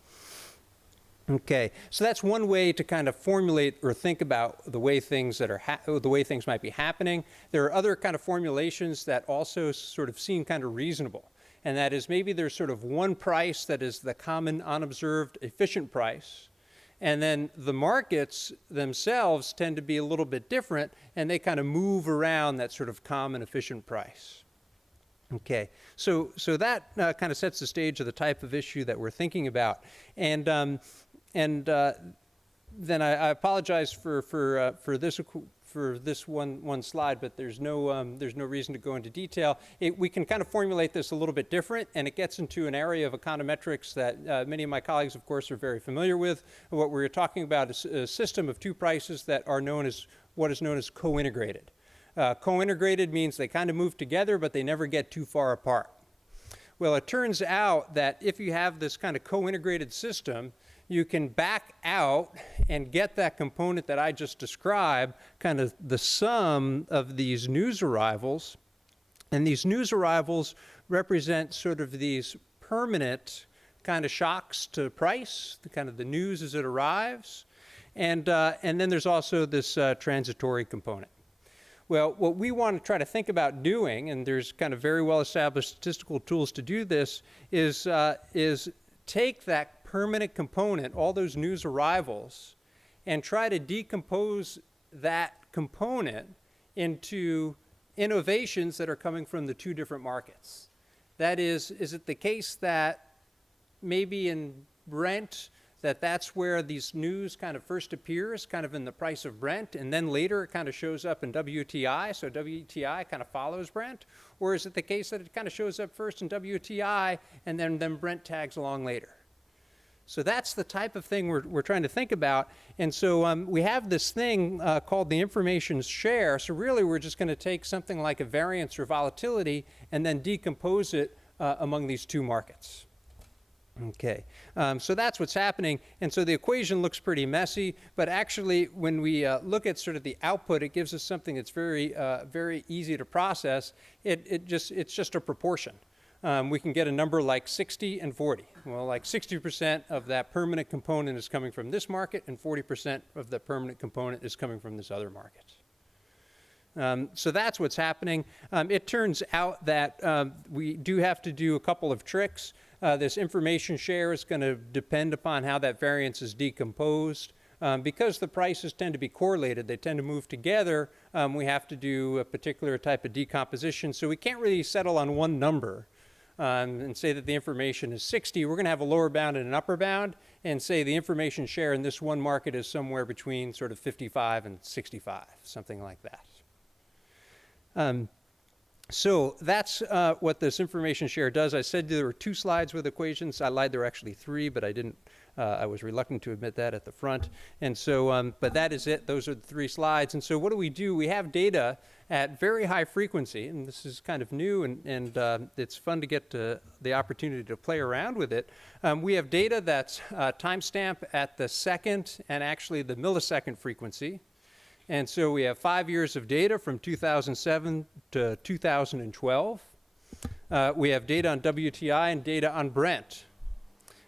Okay, so that's one way to kind of formulate or think about the way things might be happening. There are other kind of formulations that also sort of seem kind of reasonable. And that is maybe there's sort of one price that is the common unobserved efficient price. And then the markets themselves tend to be a little bit different, and they kind of move around that sort of common efficient price. Okay, so that kind of sets the stage of the type of issue that we're thinking about. And then I apologize for this one slide, but there's no reason to go into detail. We can kind of formulate this a little bit different, and it gets into an area of econometrics that many of my colleagues, of course, are very familiar with. What we're talking about is a system of two prices that are known as what is known as co-integrated. Co-integrated means they kind of move together, but they never get too far apart. Well, it turns out that if you have this kind of co-integrated system, you can back out and get that component that I just described, kind of the sum of these news arrivals. And these news arrivals represent sort of these permanent kind of shocks to price, the kind of the news as it arrives. And then there's also this transitory component. Well, what we want to try to think about doing, and there's kind of very well-established statistical tools to do this, is take that permanent component, all those news arrivals, and try to decompose that component into innovations that are coming from the two different markets. That is it the case that maybe in Brent, that's where these news kind of first appears, kind of in the price of Brent, and then later it kind of shows up in WTI, so WTI kind of follows Brent? Or is it the case that it kind of shows up first in WTI, and then Brent tags along later? So that's the type of thing we're trying to think about. And so we have this thing called the information share. So really we're just going to take something like a variance or volatility and then decompose it among these two markets. Okay, so that's what's happening. And so the equation looks pretty messy, but actually when we look at sort of the output, it gives us something that's very easy to process. It's just a proportion. We can get a number like 60 and 40. Well, like 60% of that permanent component is coming from this market, and 40% of the permanent component is coming from this other market. So that's what's happening. It turns out that we do have to do a couple of tricks. This information share is going to depend upon how that variance is decomposed. Because the prices tend to be correlated, they tend to move together, we have to do a particular type of decomposition. So we can't really settle on one number. and say that the information is 60, we're going to have a lower bound and an upper bound, and say the information share in this one market is somewhere between sort of 55 and 65, something like that. So that's what this information share does. I said there were 2 slides with equations. I lied, there were actually 3, but I didn't. I was reluctant to admit that at the front. And so, but that is it. Those are the 3 slides. And so what do? We have data at very high frequency, and this is kind of new, and it's fun to get the opportunity to play around with it. We have data that's timestamp at the second and actually the millisecond frequency. And so we have 5 years of data from 2007 to 2012. We have data on WTI and data on Brent.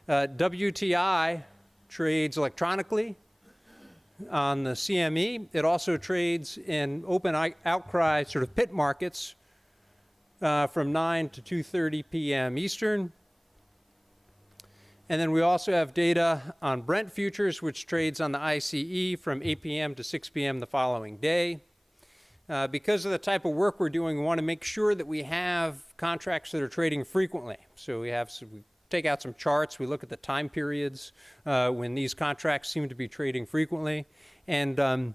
WTI trades electronically on the CME. It also trades in open outcry sort of pit markets from 9 to 2:30 p.m. Eastern. And then we also have data on Brent futures, which trades on the ICE from 8 p.m. to 6 p.m. the following day. Because of the type of work we're doing, we want to make sure that we have contracts that are trading frequently. So we take out some charts, we look at the time periods when these contracts seem to be trading frequently. And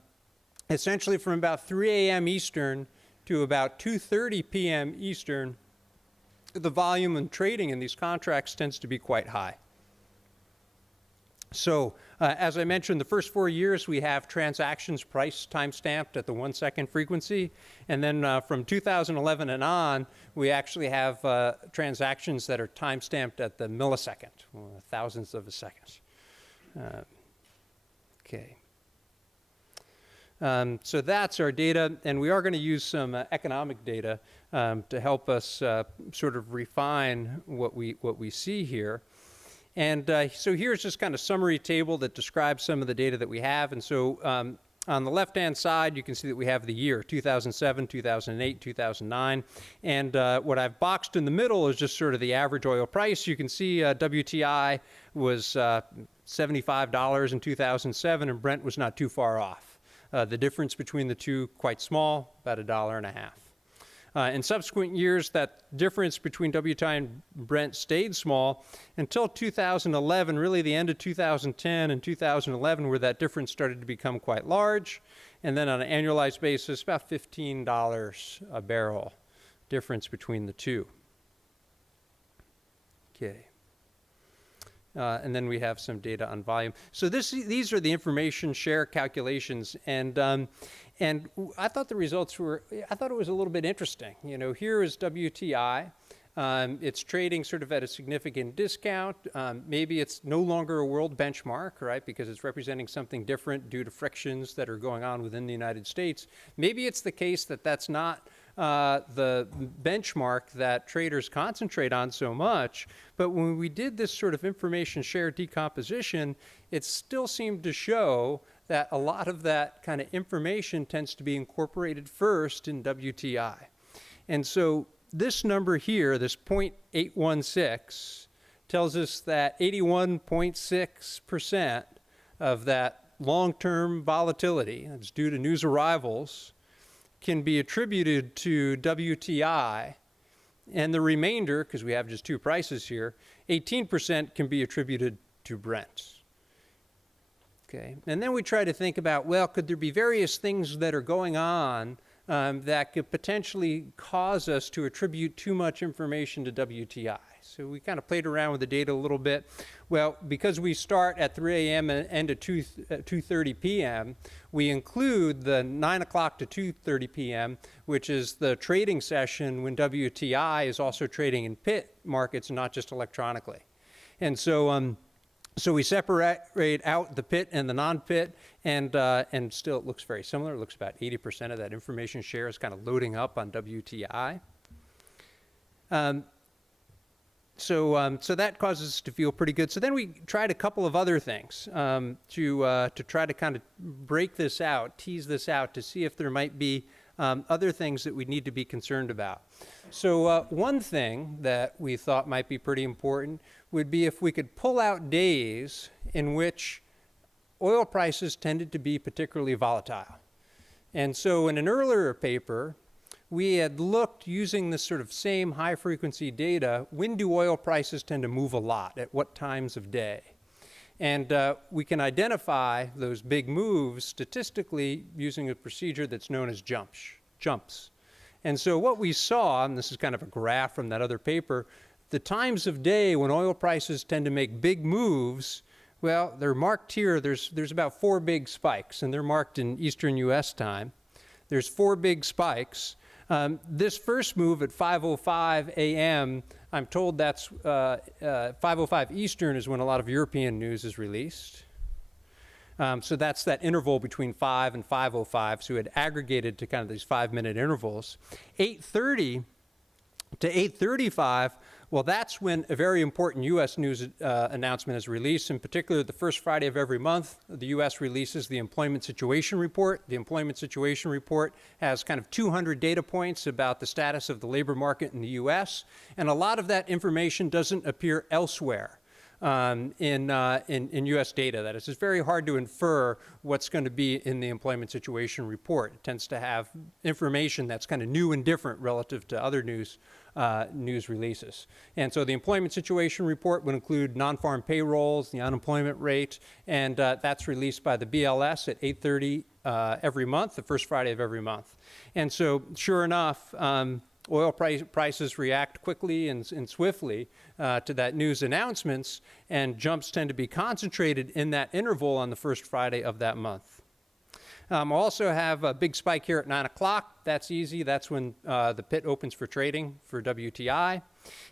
essentially from about 3 a.m. Eastern to about 2:30 p.m. Eastern, the volume and trading in these contracts tends to be quite high. So as I mentioned, the first 4 years we have transactions price time-stamped at the 1 second frequency. And then from 2011 and on, we actually have transactions that are time-stamped at the millisecond, thousandths of a second. Okay. So that's our data, and we are going to use some economic data to help us sort of refine what we see here. And so here's just kind of summary table that describes some of the data that we have. And so on the left-hand side, you can see that we have the year, 2007, 2008, 2009. And what I've boxed in the middle is just sort of the average oil price. You can see WTI was $75 in 2007, and Brent was not too far off. The difference between the two, quite small, about $1.50. In subsequent years, that difference between WTI and Brent stayed small until 2011, really the end of 2010 and 2011, where that difference started to become quite large. And then on an annualized basis, about $15 a barrel difference between the two. Okay. And then we have some data on volume. So these are the information share calculations, and I thought the results I thought it was a little bit interesting. You know, here is WTI. It's trading sort of at a significant discount. Maybe it's no longer a world benchmark, right, because it's representing something different due to frictions that are going on within the United States. Maybe it's the case that that's not the benchmark that traders concentrate on so much, but when we did this sort of information share decomposition, it still seemed to show that a lot of that kind of information tends to be incorporated first in WTI. And so this number here, this 0.816, tells us that 81.6% of that long-term volatility, that's due to news arrivals, can be attributed to WTI, and the remainder, because we have just two prices here, 18% can be attributed to Brent. Okay, and then we try to think about, well, could there be various things that are going on that could potentially cause us to attribute too much information to WTI? So we kind of played around with the data a little bit. Well, because we start at 3 a.m. and end at 2:30 p.m., we include the 9 o'clock to 2:30 p.m., which is the trading session when WTI is also trading in pit markets, not just electronically. And so so we separate out the pit and the non-pit, and still it looks very similar. It looks about 80% of that information share is kind of loading up on WTI. So that causes us to feel pretty good. So then we tried a couple of other things to try to kind of break this out, tease this out, to see if there might be other things that we need to be concerned about. So one thing that we thought might be pretty important would be if we could pull out days in which oil prices tended to be particularly volatile. And so in an earlier paper, we had looked using this sort of same high frequency data, when do oil prices tend to move a lot, at what times of day? And we can identify those big moves statistically using a procedure that's known as jumps. And so what we saw, and this is kind of a graph from that other paper, the times of day when oil prices tend to make big moves, well, they're marked here. There's about 4 big spikes, and they're marked in Eastern US time. There's 4 big spikes. This first move at 5:05 a.m., I'm told that's 5:05 Eastern is when a lot of European news is released. So that's that interval between 5 and 5:05. So we had aggregated to kind of these 5-minute intervals. 8:30 to 8:35, well, that's when a very important U.S. news announcement is released. In particular, the first Friday of every month, the U.S. releases the Employment Situation Report. The Employment Situation Report has kind of 200 data points about the status of the labor market in the U.S., and a lot of that information doesn't appear elsewhere in U.S. data. That is, it's very hard to infer what's going to be in the Employment Situation Report. It tends to have information that's kind of new and different relative to other news releases. And so the Employment Situation Report would include non-farm payrolls, the unemployment rate, and that's released by the BLS at 8:30 every month, the first Friday of every month. And so sure enough, oil prices react quickly and swiftly to that news announcements, and jumps tend to be concentrated in that interval on the first Friday of that month. We'll also have a big spike here at 9 o'clock. That's easy. That's when the pit opens for trading for WTI.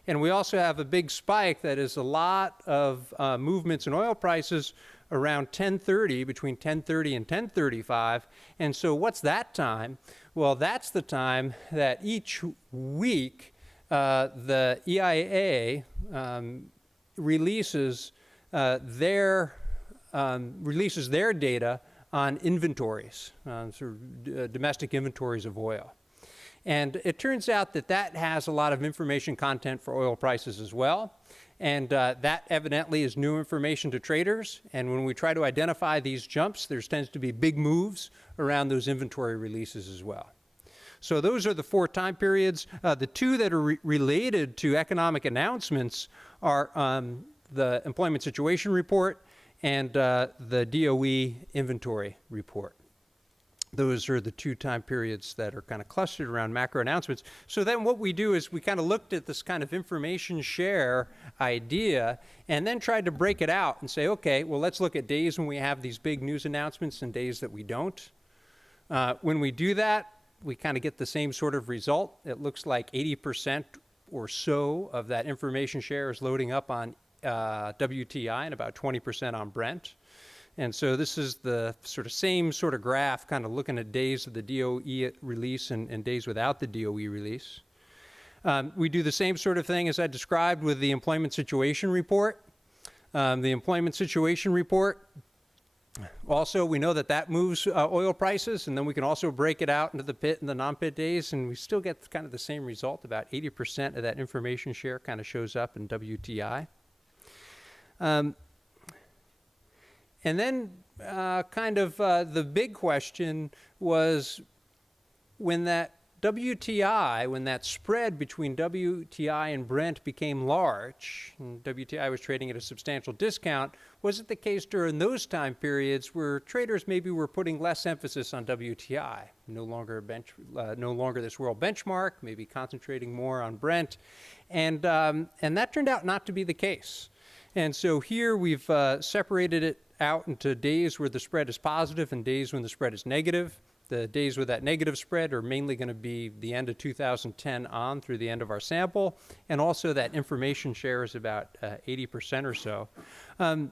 And we also have a big spike that is a lot of movements in oil prices around 10:30, between 10:30 and 10:35. And so what's that time? Well, that's the time that each week the EIA releases their data on inventories, sort of domestic inventories of oil. And it turns out that that has a lot of information content for oil prices as well. And that evidently is new information to traders. And when we try to identify these jumps, there tends to be big moves around those inventory releases as well. So those are the 4 time periods. The 2 that are related to economic announcements are the Employment Situation Report and the DOE Inventory Report. Those are the 2 time periods that are kind of clustered around macro announcements. So then what we do is we kind of looked at this kind of information share idea and then tried to break it out and say, okay, well, let's look at days when we have these big news announcements and days that we don't. When we do that, we kind of get the same sort of result. It looks like 80% or so of that information share is loading up on WTI and about 20% on Brent. And so this is the sort of same sort of graph, kind of looking at days of the DOE release and days without the DOE release. We do the same sort of thing as I described with the Employment Situation Report. The Employment Situation Report, also we know that that moves oil prices, and then we can also break it out into the pit and the non-pit days, and we still get kind of the same result. About 80% of that information share kind of shows up in WTI. And then the big question was when that WTI, when that spread between WTI and Brent became large, and WTI was trading at a substantial discount, was it the case during those time periods where traders maybe were putting less emphasis on WTI, no longer this world benchmark, maybe concentrating more on Brent, and that turned out not to be the case. And so here we've separated it out into days where the spread is positive and days when the spread is negative. The days with that negative spread are mainly going to be the end of 2010 on through the end of our sample, and also that information share is about 80% or so. And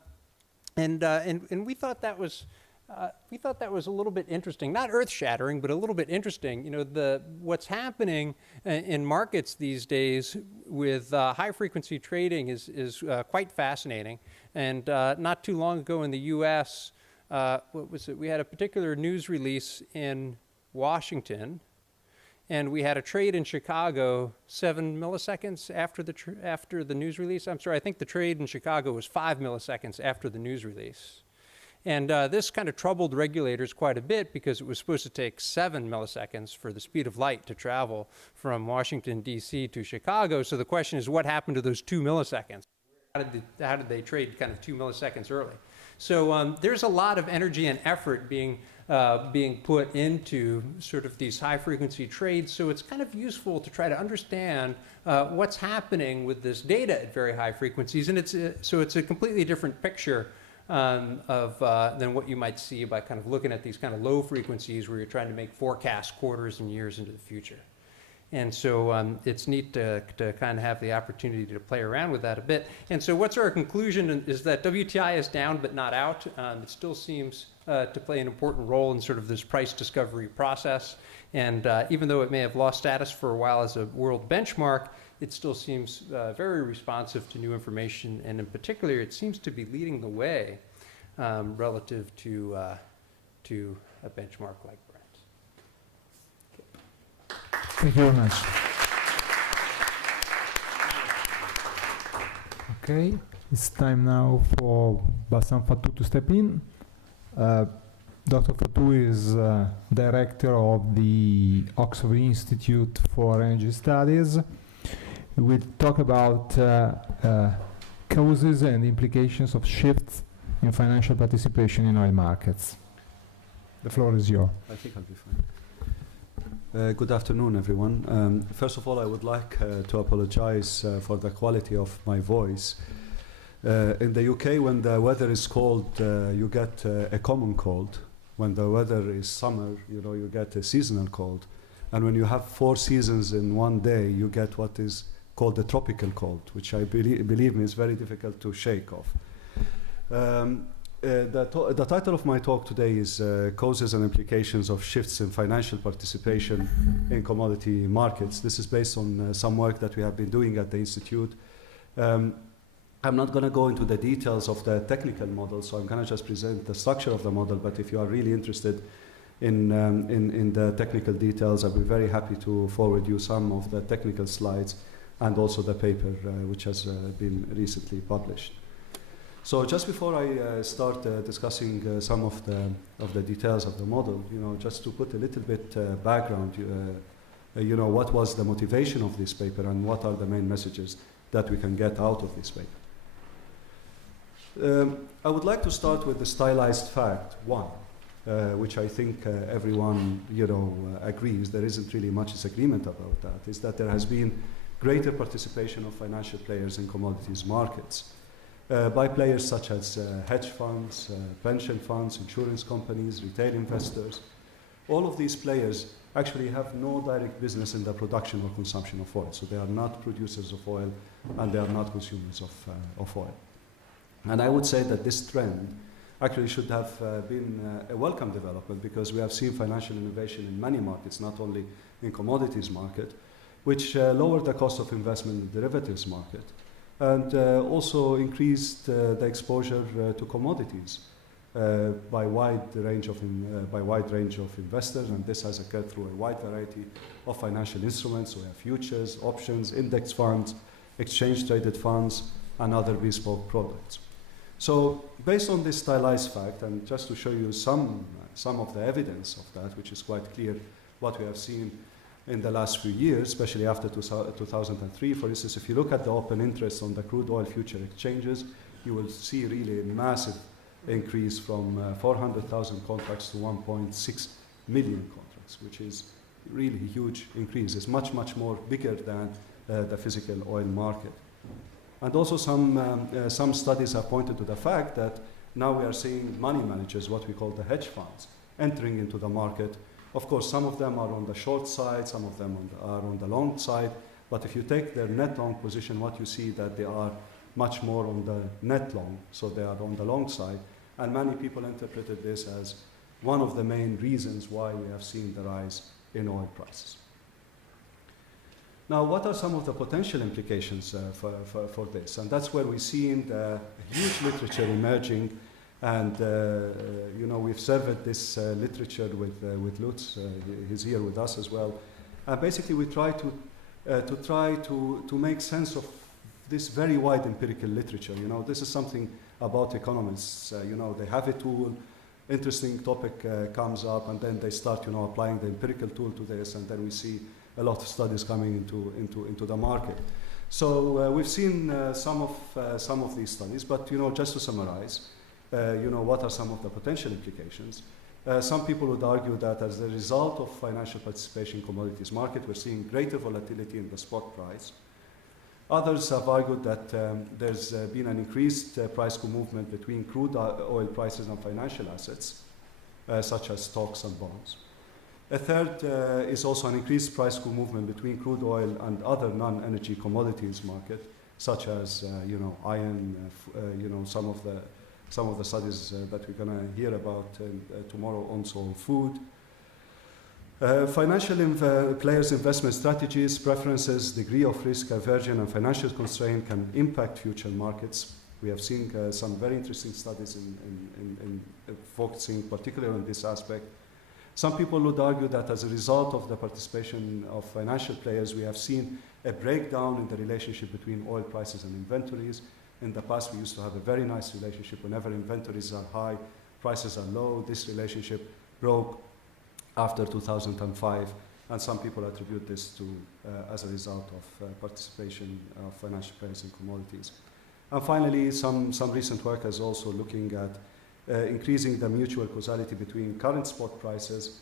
we thought that was a little bit interesting, not earth-shattering, but a little bit interesting. You know, what's happening in markets these days with high-frequency trading is quite fascinating. And not too long ago in the U.S., what was it? We had a particular news release in Washington, and we had a trade in Chicago 7 milliseconds after the news release. I'm sorry, I think the trade in Chicago was 5 milliseconds after the news release. And this kind of troubled regulators quite a bit because it was supposed to take 7 milliseconds for the speed of light to travel from Washington, D.C. to Chicago. So the question is, what happened to those 2 milliseconds? How did they trade kind of 2 milliseconds early? So there's a lot of energy and effort being put into sort of these high frequency trades. So it's kind of useful to try to understand what's happening with this data at very high frequencies. And so it's a completely different picture than what you might see by kind of looking at these kind of low frequencies where you're trying to make forecasts quarters and years into the future. And so it's neat to kind of have the opportunity to play around with that a bit. And so what's our conclusion is that WTI is down but not out. It still seems to play an important role in sort of this price discovery process. And even though it may have lost status for a while as a world benchmark, it still seems very responsive to new information. And in particular, it seems to be leading the way relative to a benchmark like Brent. Thank you very much. Okay, it's time now for Bassam Fatou to step in. Dr. Fatou is director of the Oxford Institute for Energy Studies. We'll talk about causes and implications of shifts in financial participation in oil markets. The floor is yours. I think I'll be fine. Good afternoon, everyone. First of all, I would like to apologize for the quality of my voice. In the UK, when the weather is cold, you get a common cold. When the weather is summer, you get a seasonal cold. And when you have 4 seasons in one day, you get what is called a tropical cold, which I believe me is very difficult to shake off. The title of my talk today is Causes and Implications of Shifts in Financial Participation in Commodity Markets. This is based on some work that we have been doing at the Institute. I'm not going to go into the details of the technical model, so I'm going to just present the structure of the model, but if you are really interested in the technical details, I'll be very happy to forward you some of the technical slides and also the paper which has been recently published. So just before I start discussing some of the details of the model, just to put a little bit background, what was the motivation of this paper and what are the main messages that we can get out of this paper. I would like to start with the stylized fact, 1, which I think everyone agrees, there isn't really much disagreement about that, is that there has been greater participation of financial players in commodities markets. By players such as hedge funds, pension funds, insurance companies, retail investors. All of these players actually have no direct business in the production or consumption of oil. So they are not producers of oil and they are not consumers of oil. And I would say that this trend actually should have been a welcome development because we have seen financial innovation in many markets, not only in commodities market, which lowered the cost of investment in the derivatives market. And also increased the exposure to commodities by wide range of investors, and this has occurred through a wide variety of financial instruments. So we have futures, options, index funds, exchange-traded funds, and other bespoke products. So based on this stylized fact, and just to show you some of the evidence of that, which is quite clear what we have seen in the last few years, especially after 2003. For instance, if you look at the open interest on the crude oil future exchanges, you will see really a massive increase from 400,000 contracts to 1.6 million contracts, which is really a huge increase. It's much, much more bigger than the physical oil market. And also some studies have pointed to the fact that now we are seeing money managers, what we call the hedge funds, entering into the market. Of course, some of them are on the short side, some of them are on the long side, but if you take their net long position, what you see that they are much more on the net long, so they are on the long side, and many people interpreted this as one of the main reasons why we have seen the rise in oil prices. Now, what are some of the potential implications for this? And that's where we've seen the huge literature emerging. And we've surveyed this literature with Lutz. He's here with us as well. Basically, we try to make sense of this very wide empirical literature. You know, this is something about economists. You know, they have a tool, interesting topic comes up, and then they start, you know, applying the empirical tool to this, and then we see a lot of studies coming into the market. So we've seen some of these studies, but, you know, just to summarize, you know, what are some of the potential implications? Some people would argue that as a result of financial participation in commodities market, we're seeing greater volatility in the spot price. Others have argued that there's been an increased price movement between crude oil prices and financial assets, such as stocks and bonds. A third is also an increased price movement between crude oil and other non-energy commodities market, such as you know, iron, you know, some of the studies that we're going to hear about tomorrow, also food. Financial players' investment strategies, preferences, degree of risk aversion, and financial constraint can impact future markets. We have seen some very interesting studies in focusing particularly on this aspect. Some people would argue that as a result of the participation of financial players, we have seen a breakdown in the relationship between oil prices and inventories. In the past, we used to have a very nice relationship. Whenever inventories are high, prices are low. This relationship broke after 2005, and some people attribute this to as a result of participation of financial players in commodities. And finally, some recent work is also looking at increasing the mutual causality between current spot prices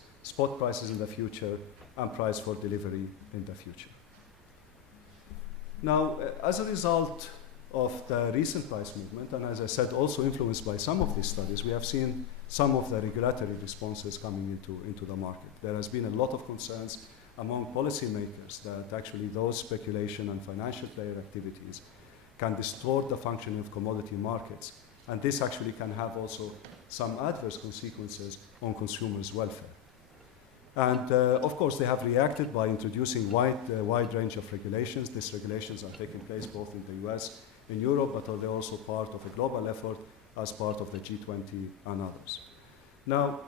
in the future, and price for delivery in the future. Now, as a result of the recent price movement, and as I said, also influenced by some of these studies, we have seen some of the regulatory responses coming into the market. There has been a lot of concerns among policymakers that actually those speculation and financial player activities can distort the functioning of commodity markets, and this actually can have also some adverse consequences on consumers' welfare. And of course, they have reacted by introducing wide range of regulations. These regulations are taking place both in the US, in Europe, but they're also part of a global effort as part of the G20 and others. Now,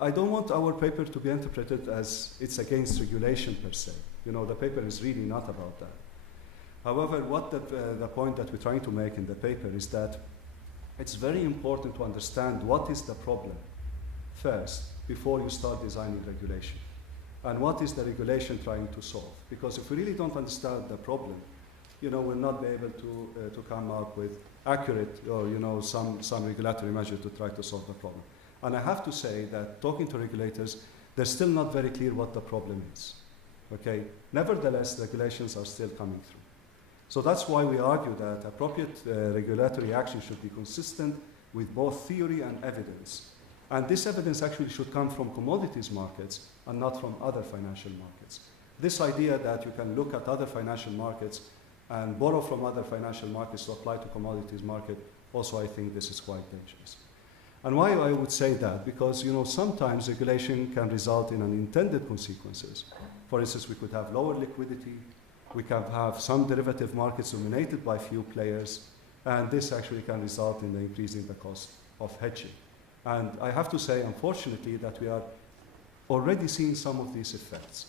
I don't want our paper to be interpreted as it's against regulation per se. You know, the paper is really not about that. However, what the point that we're trying to make in the paper is that it's very important to understand what is the problem first before you start designing regulation. And what is the regulation trying to solve? Because if we really don't understand the problem, you know, we'll not be able to come up with accurate or, you know, some regulatory measure to try to solve the problem. And I have to say that talking to regulators, they're still not very clear what the problem is. Okay? Nevertheless, regulations are still coming through. So that's why we argue that appropriate regulatory action should be consistent with both theory and evidence. And this evidence actually should come from commodities markets and not from other financial markets. This idea that you can look at other financial markets and borrow from other financial markets to apply to commodities market, also I think this is quite dangerous. And why I would say that? Because, you know, sometimes regulation can result in unintended consequences. For instance, we could have lower liquidity, we can have some derivative markets dominated by few players, and this actually can result in increasing the cost of hedging. And I have to say, unfortunately, that we are already seeing some of these effects.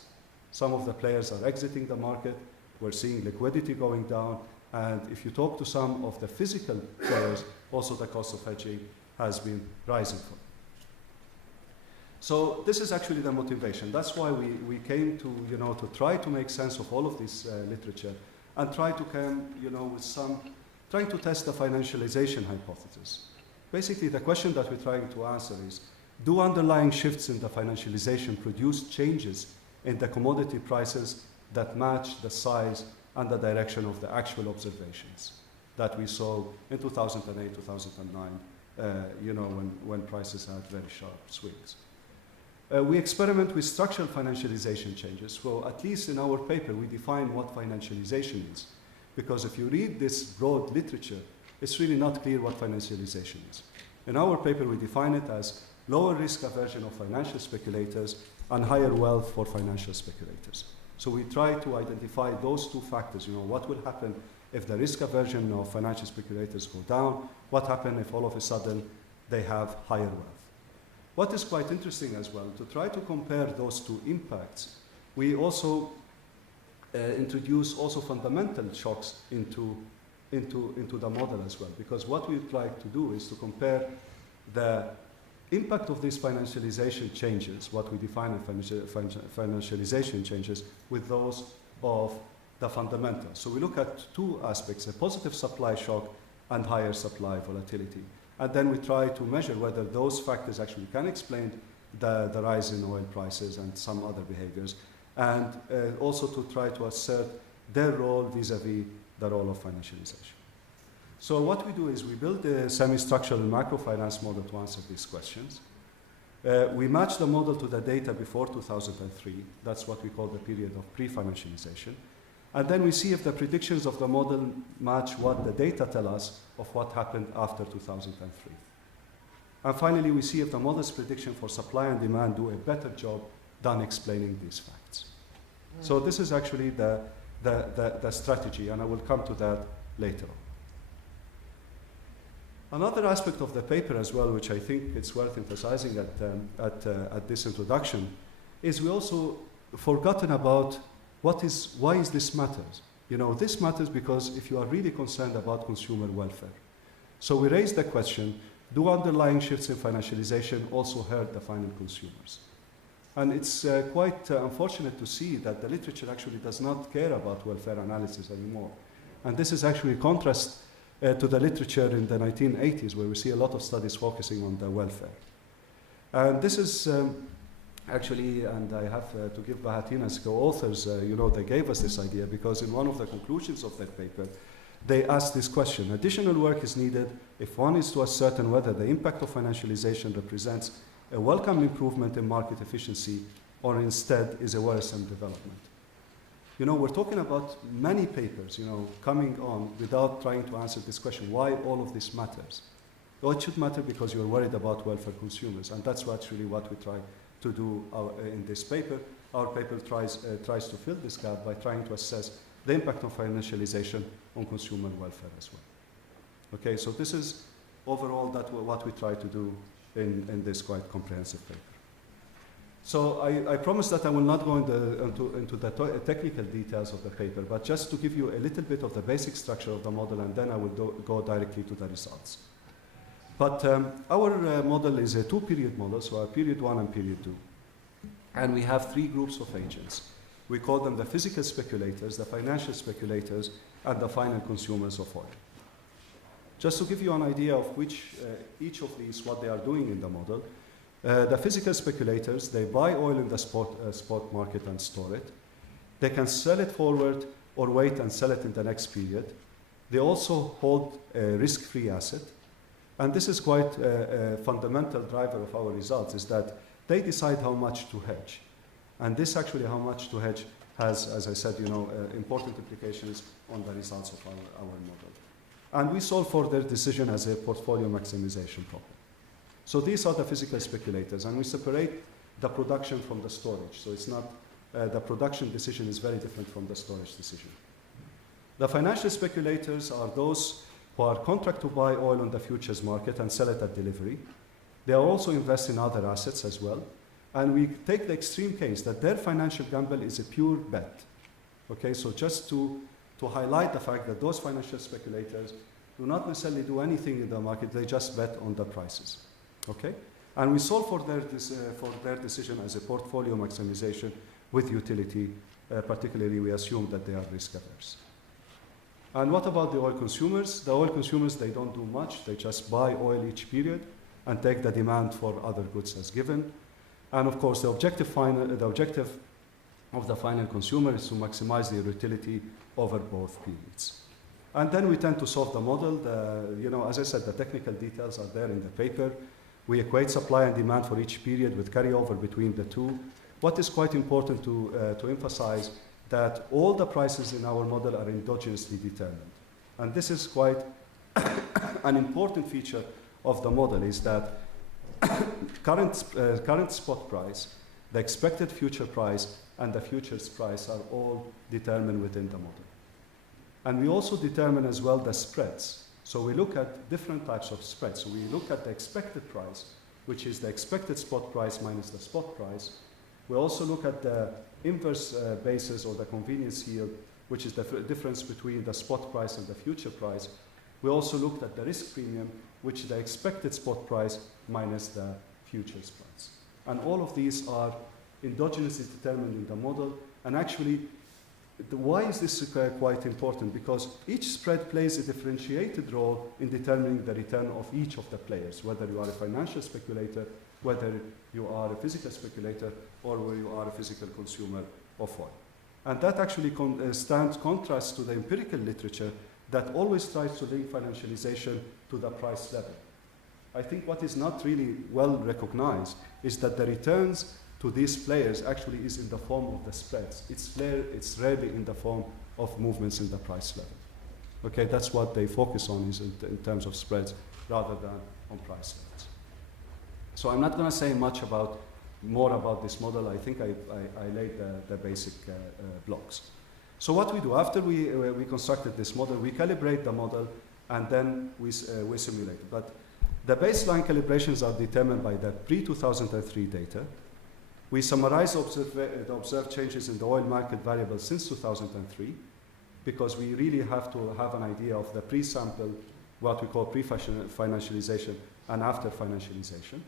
Some of the players are exiting the market, we're seeing liquidity going down, and if you talk to some of the physical players, also the cost of hedging has been rising for them. So this is actually the motivation. That's why we came to, you know, to try to make sense of all of this literature and try to come, you know, with trying to test the financialization hypothesis. Basically, the question that we're trying to answer is, do underlying shifts in the financialization produce changes in the commodity prices that match the size and the direction of the actual observations that we saw in 2008, 2009, you know, when prices had very sharp swings. We experiment with structural financialization changes. Well, at least in our paper, we define what financialization is. Because if you read this broad literature, it's really not clear what financialization is. In our paper, we define it as lower risk aversion of financial speculators and higher wealth for financial speculators. So we try to identify those two factors. You know, what will happen if the risk aversion of financial speculators go down? What happens if all of a sudden they have higher wealth? What is quite interesting as well, to try to compare those two impacts, we also introduce also fundamental shocks into into the model as well, because what we try to do is to compare the impact of these financialization changes, what we define as financialization changes, with those of the fundamentals. So we look at two aspects, a positive supply shock and higher supply volatility. And then we try to measure whether those factors actually can explain the rise in oil prices and some other behaviors, and also to try to assert their role vis-a-vis the role of financialization. So what we do is we build a semi-structural macrofinance model to answer these questions. We match the model to the data before 2003. That's what we call the period of pre-financialization. And then we see if the predictions of the model match what the data tell us of what happened after 2003. And finally, we see if the model's prediction for supply and demand do a better job than explaining these facts. So this is actually the strategy, and I will come to that later on. Another aspect of the paper as well, which I think it's worth emphasizing at this introduction, is we also forgotten about why is this matters. You know, this matters because if you are really concerned about consumer welfare. So we raised the question, do underlying shifts in financialization also hurt the final consumers? And it's quite unfortunate to see that the literature actually does not care about welfare analysis anymore. And this is actually a contrast to the literature in the 1980s, where we see a lot of studies focusing on the welfare. And this is actually, and I have to give Bahatina's co-authors, they gave us this idea because in one of the conclusions of that paper, they asked this question: additional work is needed if one is to ascertain whether the impact of financialization represents a welcome improvement in market efficiency or instead is a worrisome development. You know, we're talking about many papers, coming on without trying to answer this question, why all of this matters. Well, it should matter because you're worried about welfare consumers, and that's actually what we try to do in this paper. Our paper tries to fill this gap by trying to assess the impact of financialization on consumer welfare as well. Okay, so this is overall what we try to do in this quite comprehensive paper. So I promise that I will not go into the technical details of the paper, but just to give you a little bit of the basic structure of the model, and then I will go directly to the results. But our model is a two-period model, so our period 1 and period 2. And we have three groups of agents. We call them the physical speculators, the financial speculators, and the final consumers of oil. Just to give you an idea of each of these, what they are doing in the model, the physical speculators, they buy oil in the spot market and store it. They can sell it forward or wait and sell it in the next period. They also hold a risk-free asset. And this is quite a fundamental driver of our results, is that they decide how much to hedge. And this actually, how much to hedge, has, as I said, important implications on the results of our model. And we solve for their decision as a portfolio maximization problem. So these are the physical speculators, and we separate the production from the storage. So it's not, the production decision is very different from the storage decision. The financial speculators are those who are contract to buy oil on the futures market and sell it at delivery. They are also invest in other assets as well. And we take the extreme case that their financial gamble is a pure bet. Okay, so just to highlight the fact that those financial speculators do not necessarily do anything in the market, they just bet on the prices. Okay? And we solve for their decision as a portfolio maximization with utility, particularly we assume that they are risk averse. And what about the oil consumers? The oil consumers, they don't do much. They just buy oil each period and take the demand for other goods as given. And of course, the objective of the final consumer is to maximize their utility over both periods. And then we tend to solve the model. As I said, the technical details are there in the paper. We equate supply and demand for each period with carryover between the two. What is quite important to emphasize that all the prices in our model are endogenously determined. And this is quite an important feature of the model, is that current spot price, the expected future price, and the futures price are all determined within the model. And we also determine as well the spreads. So we look at different types of spreads. So we look at the expected price, which is the expected spot price minus the spot price. We also look at the inverse basis or the convenience yield which is the difference between the spot price and the future price. We also looked at the risk premium, which is the expected spot price minus the futures price. And all of these are endogenously determined in the model. And actually, why is this quite important? Because each spread plays a differentiated role in determining the return of each of the players, whether you are a financial speculator, whether you are a physical speculator, or whether you are a physical consumer of oil. And that actually stands contrast to the empirical literature that always tries to link financialization to the price level. I think what is not really well recognized is that the returns to these players actually is in the form of the spreads. It's rarely in the form of movements in the price level. Okay, that's what they focus on is in terms of spreads rather than on price levels. So I'm not going to say much more about this model. I think I laid the basic blocks. So what we do after we constructed this model, we calibrate the model and then we simulate it. But the baseline calibrations are determined by the pre-2003 data. We summarize the observed changes in the oil market variables since 2003 because we really have to have an idea of the pre-sample, what we call pre-financialization and after financialization.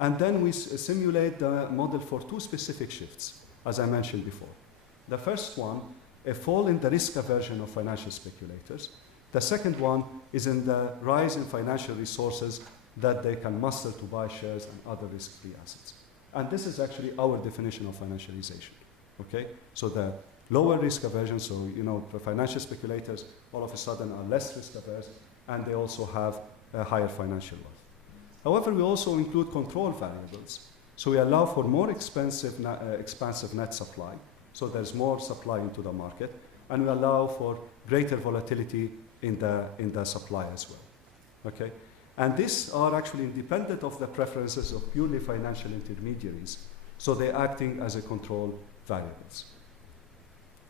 And then we simulate the model for two specific shifts, as I mentioned before. The first one, a fall in the risk aversion of financial speculators. The second one is in the rise in financial resources that they can muster to buy shares and other risk-free assets. And this is actually our definition of financialization. Okay? So the lower risk aversion, so the financial speculators all of a sudden are less risk averse and they also have a higher financial wealth. However, we also include control variables. So we allow for more expansive net supply. So there's more supply into the market, and we allow for greater volatility in the supply as well. Okay? And these are actually independent of the preferences of purely financial intermediaries. So they're acting as a control variables.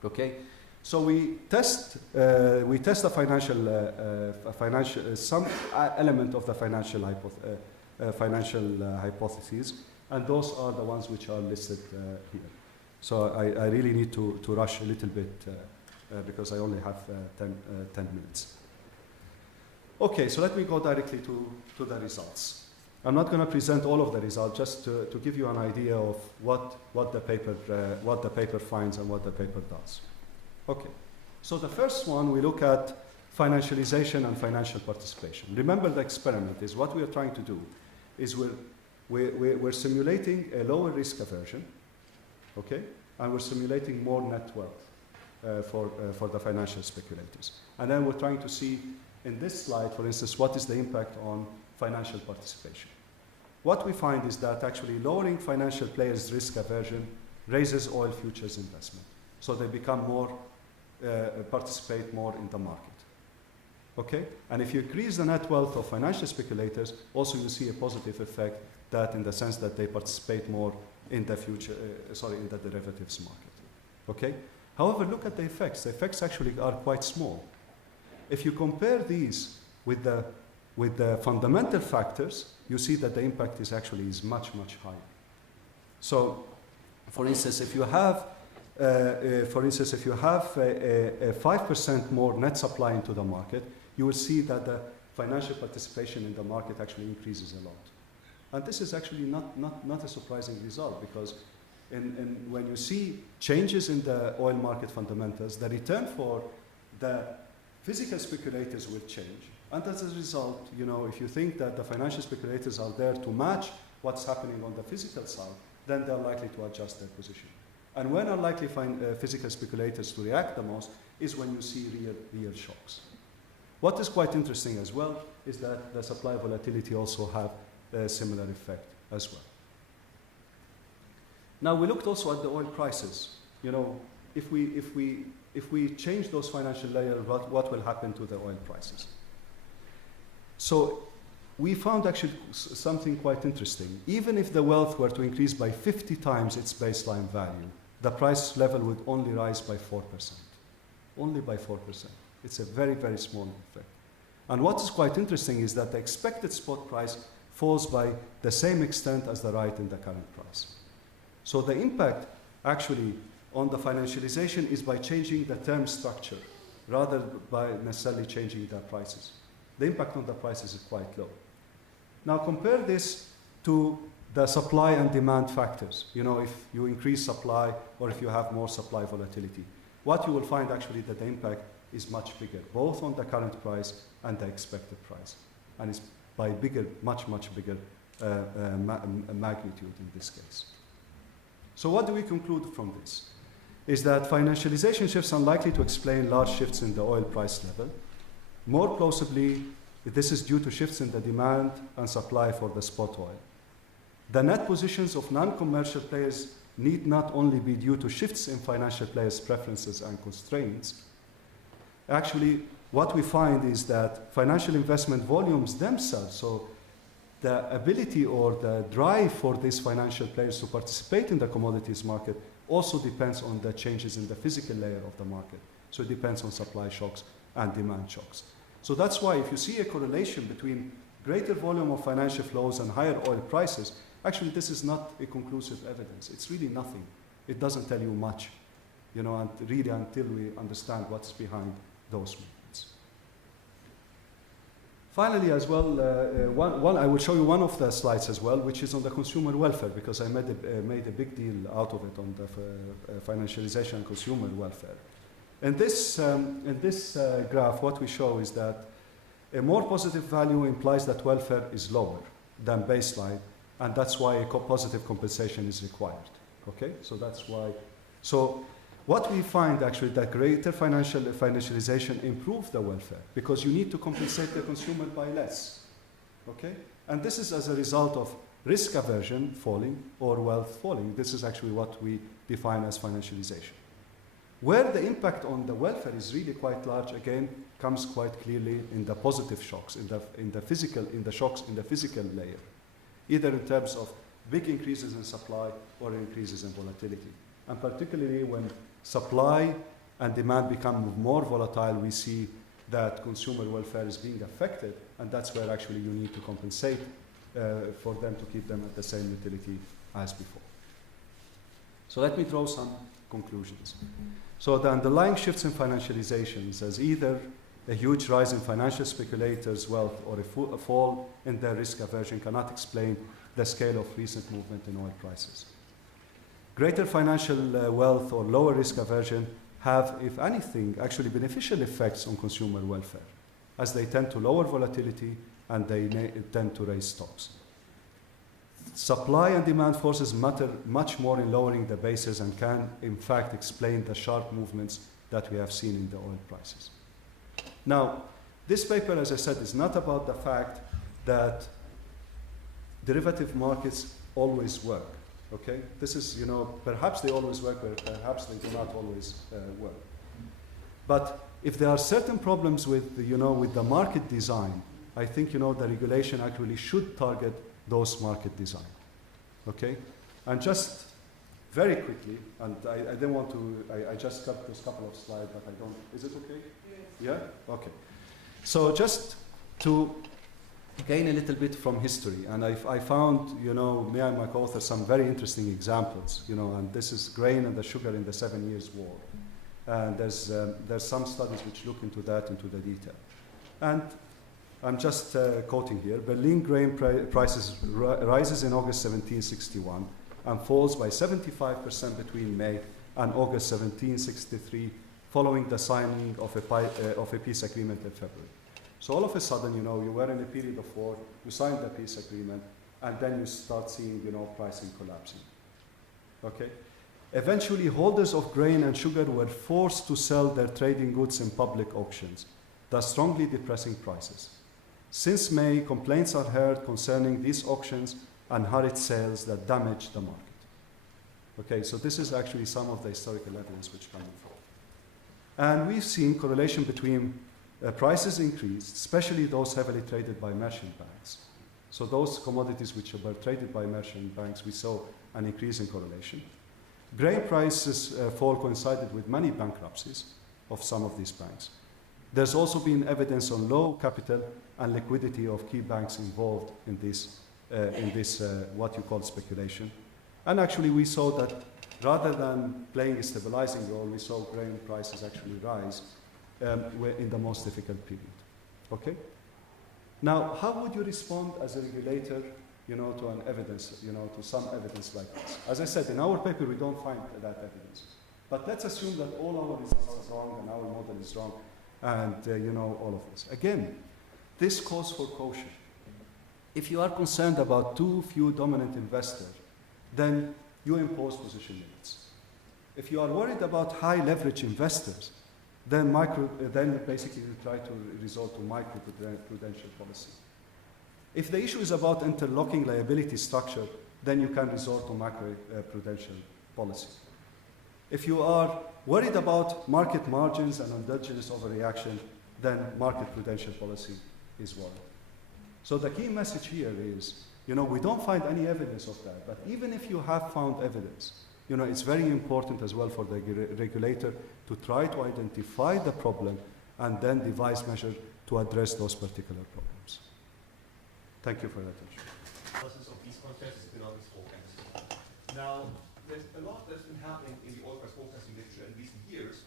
Okay? So we test a some element of the financial hypotheses, and those are the ones which are listed here. So I really need to rush a little bit because I only have 10 minutes. Okay, so let me go directly to the results. I'm not going to present all of the results, just to give you an idea of what the paper finds and what the paper does. Okay, so the first one, we look at financialization and financial participation. Remember, the experiment is what we are trying to do is we're simulating a lower risk aversion, okay, and we're simulating more net wealth for the financial speculators. And then we're trying to see in this slide, for instance, what is the impact on financial participation. What we find is that actually lowering financial players' risk aversion raises oil futures investment. So they become participate more in the market. Okay? And if you increase the net wealth of financial speculators, also you see a positive effect that in the sense that they participate more in the in the derivatives market. Okay? However, look at the effects. The effects actually are quite small. If you compare these with the fundamental factors, you see that the impact is much, much higher. So, for instance, if you have a 5% more net supply into the market, you will see that the financial participation in the market actually increases a lot. And this is actually not a surprising result because when you see changes in the oil market fundamentals, the return for the physical speculators will change. And as a result, if you think that the financial speculators are there to match what's happening on the physical side, then they're likely to adjust their position. And when are likely physical speculators to react the most is when you see real shocks. What is quite interesting as well is that the supply volatility also have a similar effect as well. Now we looked also at the oil prices. If we change those financial layers, what will happen to the oil prices? So we found actually something quite interesting. Even if the wealth were to increase by 50 times its baseline value, the price level would only rise by 4%. Only by 4%. It's a very, very small effect. And what is quite interesting is that the expected spot price falls by the same extent as the rise in the current price. So the impact actually on the financialization is by changing the term structure rather by necessarily changing the prices. The impact on the prices is quite low. Now compare this to the supply and demand factors. You know, if you increase supply or if you have more supply volatility, what you will find actually that the impact is much bigger, both on the current price and the expected price. And it's by bigger, much bigger magnitude in this case. So what do we conclude from this? Is that financialization shifts are unlikely to explain large shifts in the oil price level. More plausibly, this is due to shifts in the demand and supply for the spot oil. The net positions of non-commercial players need not only be due to shifts in financial players' preferences and constraints. Actually, what we find is that financial investment volumes themselves, so the ability or the drive for these financial players to participate in the commodities market also depends on the changes in the physical layer of the market. So it depends on supply shocks and demand shocks. So that's why if you see a correlation between greater volume of financial flows and higher oil prices, actually this is not a conclusive evidence. It's really nothing. It doesn't tell you much, you know, and really until we understand what's behind those movements. Finally, as well, I will show you one of the slides as well, which is on the consumer welfare, because I made a big deal out of it on the financialization and consumer welfare. In this graph, what we show is that a more positive value implies that welfare is lower than baseline, and that's why a positive compensation is required. Okay, so that's why. So what we find actually that greater financialization improves the welfare because you need to compensate the consumer by less. Okay, and this is as a result of risk aversion falling or wealth falling. This is actually what we define as financialization. Where the impact on the welfare is really quite large, again, comes quite clearly in the positive shocks, in the shocks in the physical layer, either in terms of big increases in supply or increases in volatility. And particularly when supply and demand become more volatile, we see that consumer welfare is being affected, and that's where actually you need to compensate for them to keep them at the same utility as before. So let me draw some conclusions. So the underlying shifts in financializations as either a huge rise in financial speculators' wealth or a fall in their risk aversion cannot explain the scale of recent movement in oil prices. Greater financial wealth or lower risk aversion have, if anything, actually beneficial effects on consumer welfare, as they tend to lower volatility and they tend to raise stocks. Supply and demand forces matter much more in lowering the bases and can, in fact, explain the sharp movements that we have seen in the oil prices. Now, this paper, as I said, is not about the fact that derivative markets always work. Okay, this is, you know, perhaps they always work, but perhaps they do not always work. But if there are certain problems with, you know, with the market design, I think, you know, the regulation actually should target those market design. Okay, and just very quickly, and I didn't want to, I just cut this couple of slides, but I don't, is it okay? Yes. Yeah? Okay. So just to gain a little bit from history, and I found, you know, me and my co-author some very interesting examples, you know, and this is grain and the sugar in the 7 Years' War. And there's some studies which look into that, into the detail. And I'm just quoting here, Berlin grain prices rises in August 1761 and falls by 75% between May and August 1763, following the signing of a peace agreement in February. So all of a sudden, you know, you were in a period of war, you signed the peace agreement, and then you start seeing, you know, pricing collapsing. Okay? Eventually, holders of grain and sugar were forced to sell their trading goods in public auctions, thus strongly depressing prices. Since May, complaints are heard concerning these auctions and hurried sales that damage the market. Okay, so this is actually some of the historical evidence which come from. And we've seen correlation between prices increased, especially those heavily traded by merchant banks. So those commodities which were traded by merchant banks, we saw an increase in correlation. Grain prices fall coincided with many bankruptcies of some of these banks. There's also been evidence on low capital and liquidity of key banks involved in this what you call speculation. And actually we saw that rather than playing a stabilizing role, we saw grain prices actually rise in the most difficult period. Okay? Now, how would you respond as a regulator, to an evidence, to some evidence like this? As I said, in our paper, we don't find that evidence. But let's assume that all our results are wrong and our model is wrong, and all of this. Again, this calls for caution. If you are concerned about too few dominant investors, then you impose position limits. If you are worried about high leverage investors, then basically you try to resort to micro-prudential policy. If the issue is about interlocking liability structure, then you can resort to macro-prudential policy. If you are worried about market margins and endogenous overreaction, then market prudential policy is warranted. So the key message here is, we don't find any evidence of that, but even if you have found evidence, it's very important as well for the regulator to try to identify the problem and then devise measures to address those particular problems. Thank you for your attention. Analysis of these consensus economics forecasts. Now, there's a lot that's been happening in the oil price forecasting literature in recent years.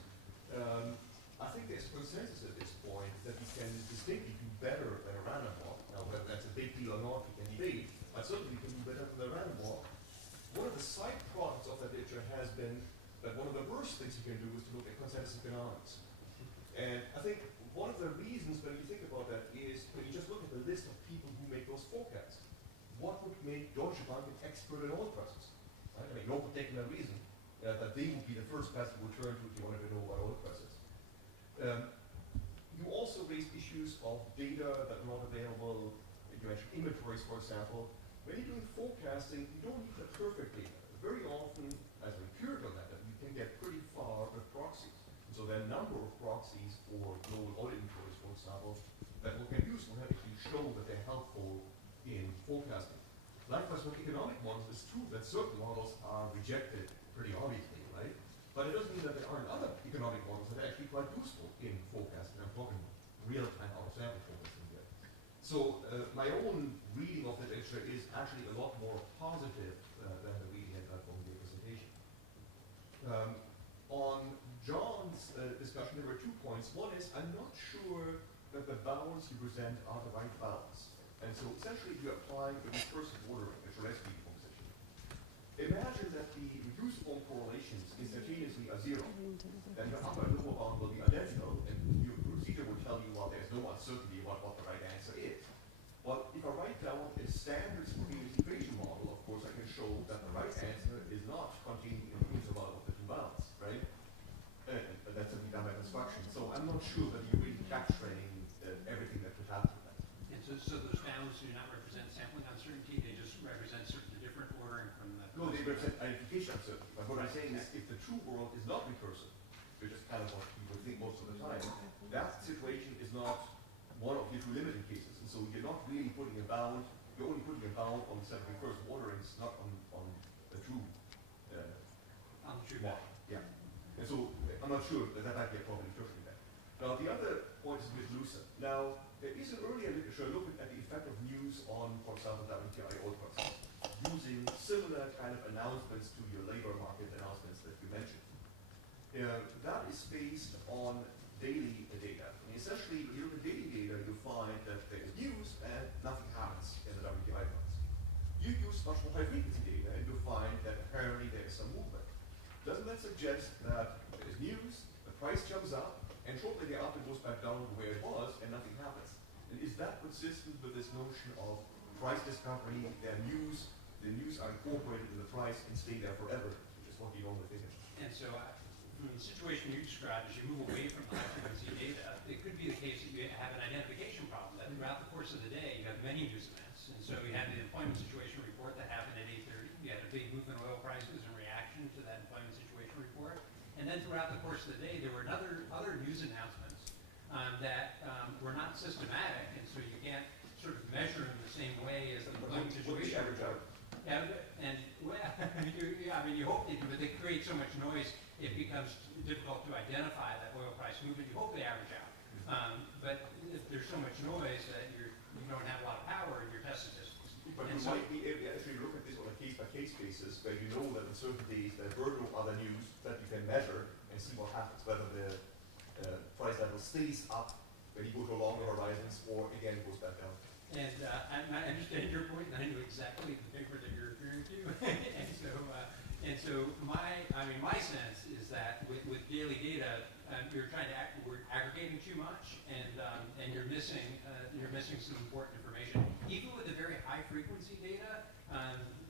I think there's consensus at this point that we can distinctly do better than a random walk. Now, whether that's a big deal or not, we can debate, but certainly we can do better than a random walk. One of the side products of that literature has been that one of the worst things you can do is to look at consensus economics. And I think one of the reasons when you think about that is when you just look at the list of people who make those forecasts, what would make Deutsche Bank an expert in oil prices? Right? I mean, no particular reason that they would be the first person to return to if you wanted to know about oil prices. You also raised issues of data that are not available. You mentioned inventories, for example. When you're doing forecasting, you don't need the perfect data. Very often, as an empirical method, you can get pretty far with proxies. So there are a number of proxies for global oil inventories, for example, that one can use to actually show that they're helpful in forecasting. Likewise, with economic models, it's true that certain models are rejected pretty obviously, right? But it doesn't mean that there aren't other economic models that are actually quite useful in forecasting. I'm talking real-time out-of-sample forecasting here. So my own reading of the literature is actually a lot more positive than the reading I got from the presentation. On John's discussion, there were 2 points. One is, I'm not sure that the bounds you present are the right bounds. And so essentially, if you apply the recursive ordering, the Cholesky composition, imagine that the reducible correlations instantaneously are zero. Then your upper and lower bound will be identical, and your procedure will tell you, well, there's no uncertainty about what the right answer is. But if I write down a standard simultaneous equation model, of course, I can show that the right answer is not contained in the interval of the 2 bounds, right? And that's something done by construction. So I'm not sure that you're really capturing everything that could happen. And so those bounds do not represent sampling uncertainty, they just represent certain different ordering from the... No, they represent identification uncertainty. But what I'm saying is if the true world is not recursive, which is kind of what people think most of the time, that situation is not one of the 2 limited cases. And so you're not really putting a bound, you're only putting a bound on the set of recursive orderings, not on the true model. Yeah. And so I'm not sure that that might be a problem interpreting that. Now the other point is a bit looser. Now there is an earlier literature looking at the effect of news on, for example, WTI oil prices, using similar kind of announcements to your labor market announcements that you mentioned. That is based on daily data. I mean, essentially, when you look at daily data, you find that there is news and nothing happens in the WTI price. You use much more high frequency data and you find that apparently there is some movement. Doesn't that suggest that there is news, the price jumps up, and shortly thereafter goes back down to where it was and nothing happens? And is that consistent with this notion of price discovery, the news are incorporated in the price and stay there forever, which is what you normally think of? And so from the situation you described, as you move away from high frequency data, it could be the case that you have an identification problem, that throughout the course of the day you have many news events. And so you had the employment situation report that happened at 8:30. You had a big movement in oil prices in reaction to that employment situation report. And then throughout the course of the day, there were other news announcements that were not systematic, and so you can't sort of measure them the same way as the employment situation report. Yeah, and well, I mean, you hope they do, but they create so much noise, it becomes difficult to identify that oil price movement. You hope they average out. But if there's so much noise that you don't have a lot of power in your test statistics, But you might be able to actually look at this on a case-by-case basis, where you know that on certain days there were no other news that you can measure and see what happens, whether the price level stays up when you go to longer horizons, or again goes back down. And I understand your point, and I know exactly the paper that you're referring to. and so my sense is that with daily data, we're aggregating too much, and you're missing some important information. Even with the very high frequency data,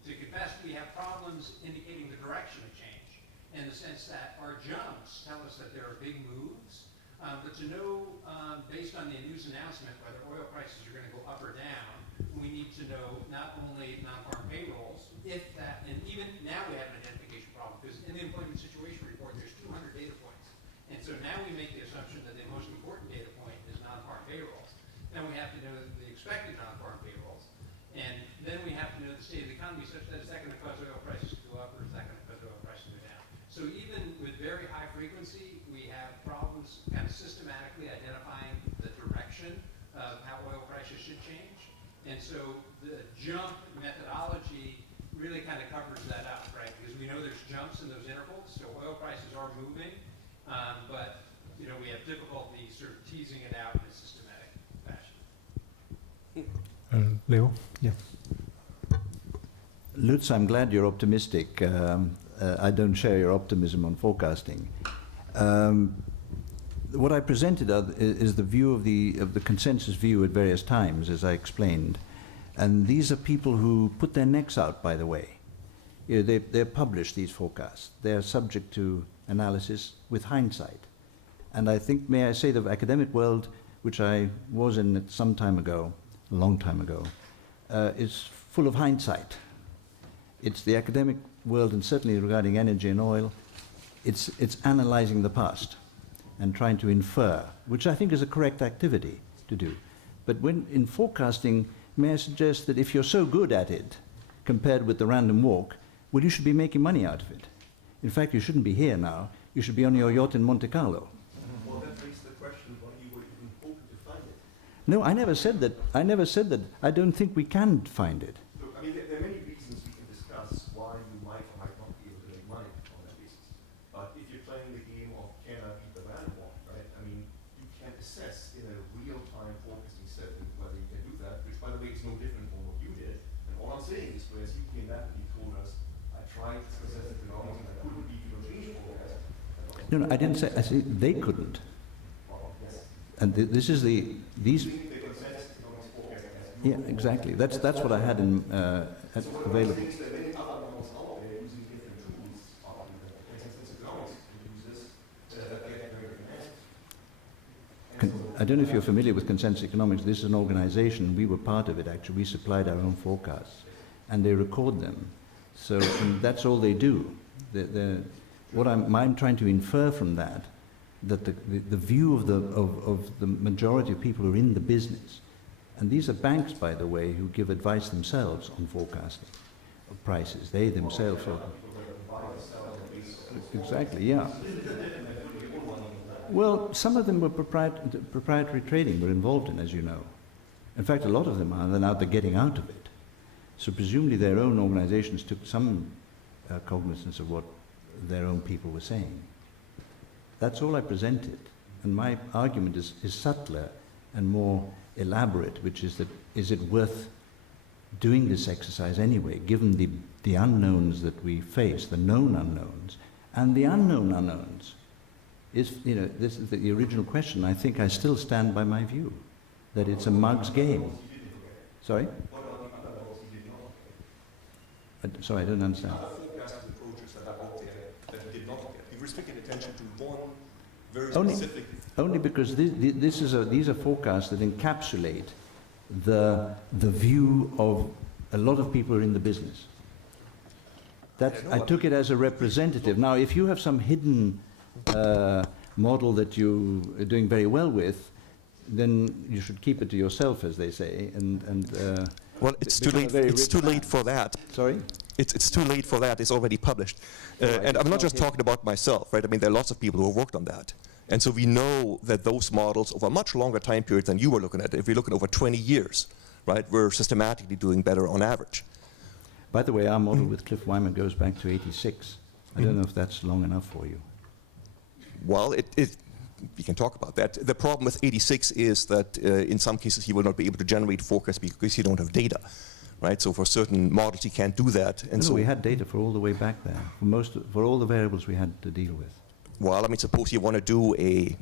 to confess, we have problems indicating the direction of change, in the sense that our jumps tell us that there are big moves. But to know, based on the news announcement, whether oil prices are going to go up or down, we need to know not only non-farm payrolls, if that, and even now we have an identification problem, because in the employment situation report, there's 200 data points. And so now we make the assumption that the most important data point is non-farm payrolls. Then we have to know the expected non-farm payrolls. And then we have to know the state of the economy such that is that going to cause oil prices to go up, or is that going to cause oil prices to go down? So even with very high frequency, we have problems kind of systematically identifying the direction of how oil prices should change. And so the jump methodology really kind of covers that up, right? Because we know there's jumps in those intervals, so oil prices are moving, but we have difficulty sort of teasing it out in a systematic fashion. Leo? Yeah. Lutz, I'm glad you're optimistic. I don't share your optimism on forecasting. What I presented is the view of the consensus view at various times, as I explained. And these are people who put their necks out, by the way. They're published, these forecasts. They're subject to analysis with hindsight. And I think, may I say, the academic world, which I was in some time ago, a long time ago, is full of hindsight. It's the academic world, and certainly regarding energy and oil, it's analyzing the past and trying to infer, which I think is a correct activity to do. But when in forecasting, may I suggest that if you're so good at it, compared with the random walk, well, you should be making money out of it. In fact, you shouldn't be here now. You should be on your yacht in Monte Carlo. Well, that brings the question why you were even hoping to find it. No, I never said that. I never said that. I don't think we can find it. Look, I mean, there are many reasons we can discuss why you might or might not be able to make money on that basis. But if you're playing the game of can I beat the random walk, right? I mean, you can assess in a real-time focusing setting whether you can do that, which, by the way, is no different from what you did. And all I'm saying is, whereas you came back and you told us, I tried to assess the phenomenon and I couldn't be even change forecast. No, I didn't say. I said they couldn't. And this is these. Yeah, exactly. That's what I had in available. I don't know if you're familiar with consensus economics. This is an organization. We were part of it, actually. We supplied our own forecasts, and they record them. So that's all they do. What I'm trying to infer from that the view of the majority of people who are in the business, and these are banks, by the way, who give advice themselves on forecasting of prices. They themselves are. Exactly, yeah. Well, some of them were proprietary trading, were involved in, as you know. In fact, a lot of them are, and now they're getting out of it. So presumably their own organizations took some cognizance of what their own people were saying. That's all I presented. And my argument is subtler and more elaborate, which is that, is it worth doing this exercise anyway, given the unknowns that we face, the known unknowns, and the unknown unknowns? This is the original question. I think I still stand by my view, that it's a mug's game. Sorry? Sorry, I don't understand. Restricted attention to one very Only, specific. only because these are forecasts that encapsulate the view of a lot of people who are in the business. I took it as a representative. Now, if you have some hidden model that you are doing very well with, then you should keep it to yourself, as they say. Well, it's too late. It's too late for that. Sorry? It's too late for that. It's already published. And I'm not just talking about myself, right? I mean, there are lots of people who have worked on that. And so we know that those models over a much longer time period than you were looking at, if we look at over 20 years, right? We're systematically doing better on average. By the way, our model with Cliff Wyman goes back to 86. I don't know if that's long enough for you. Well, we can talk about that. The problem with 86 is that in some cases you will not be able to generate forecasts because you don't have data, right? So for certain models you can't do that. And so we had data for all the way back there. For all the variables we had to deal with. Well, I mean, suppose you want to do a,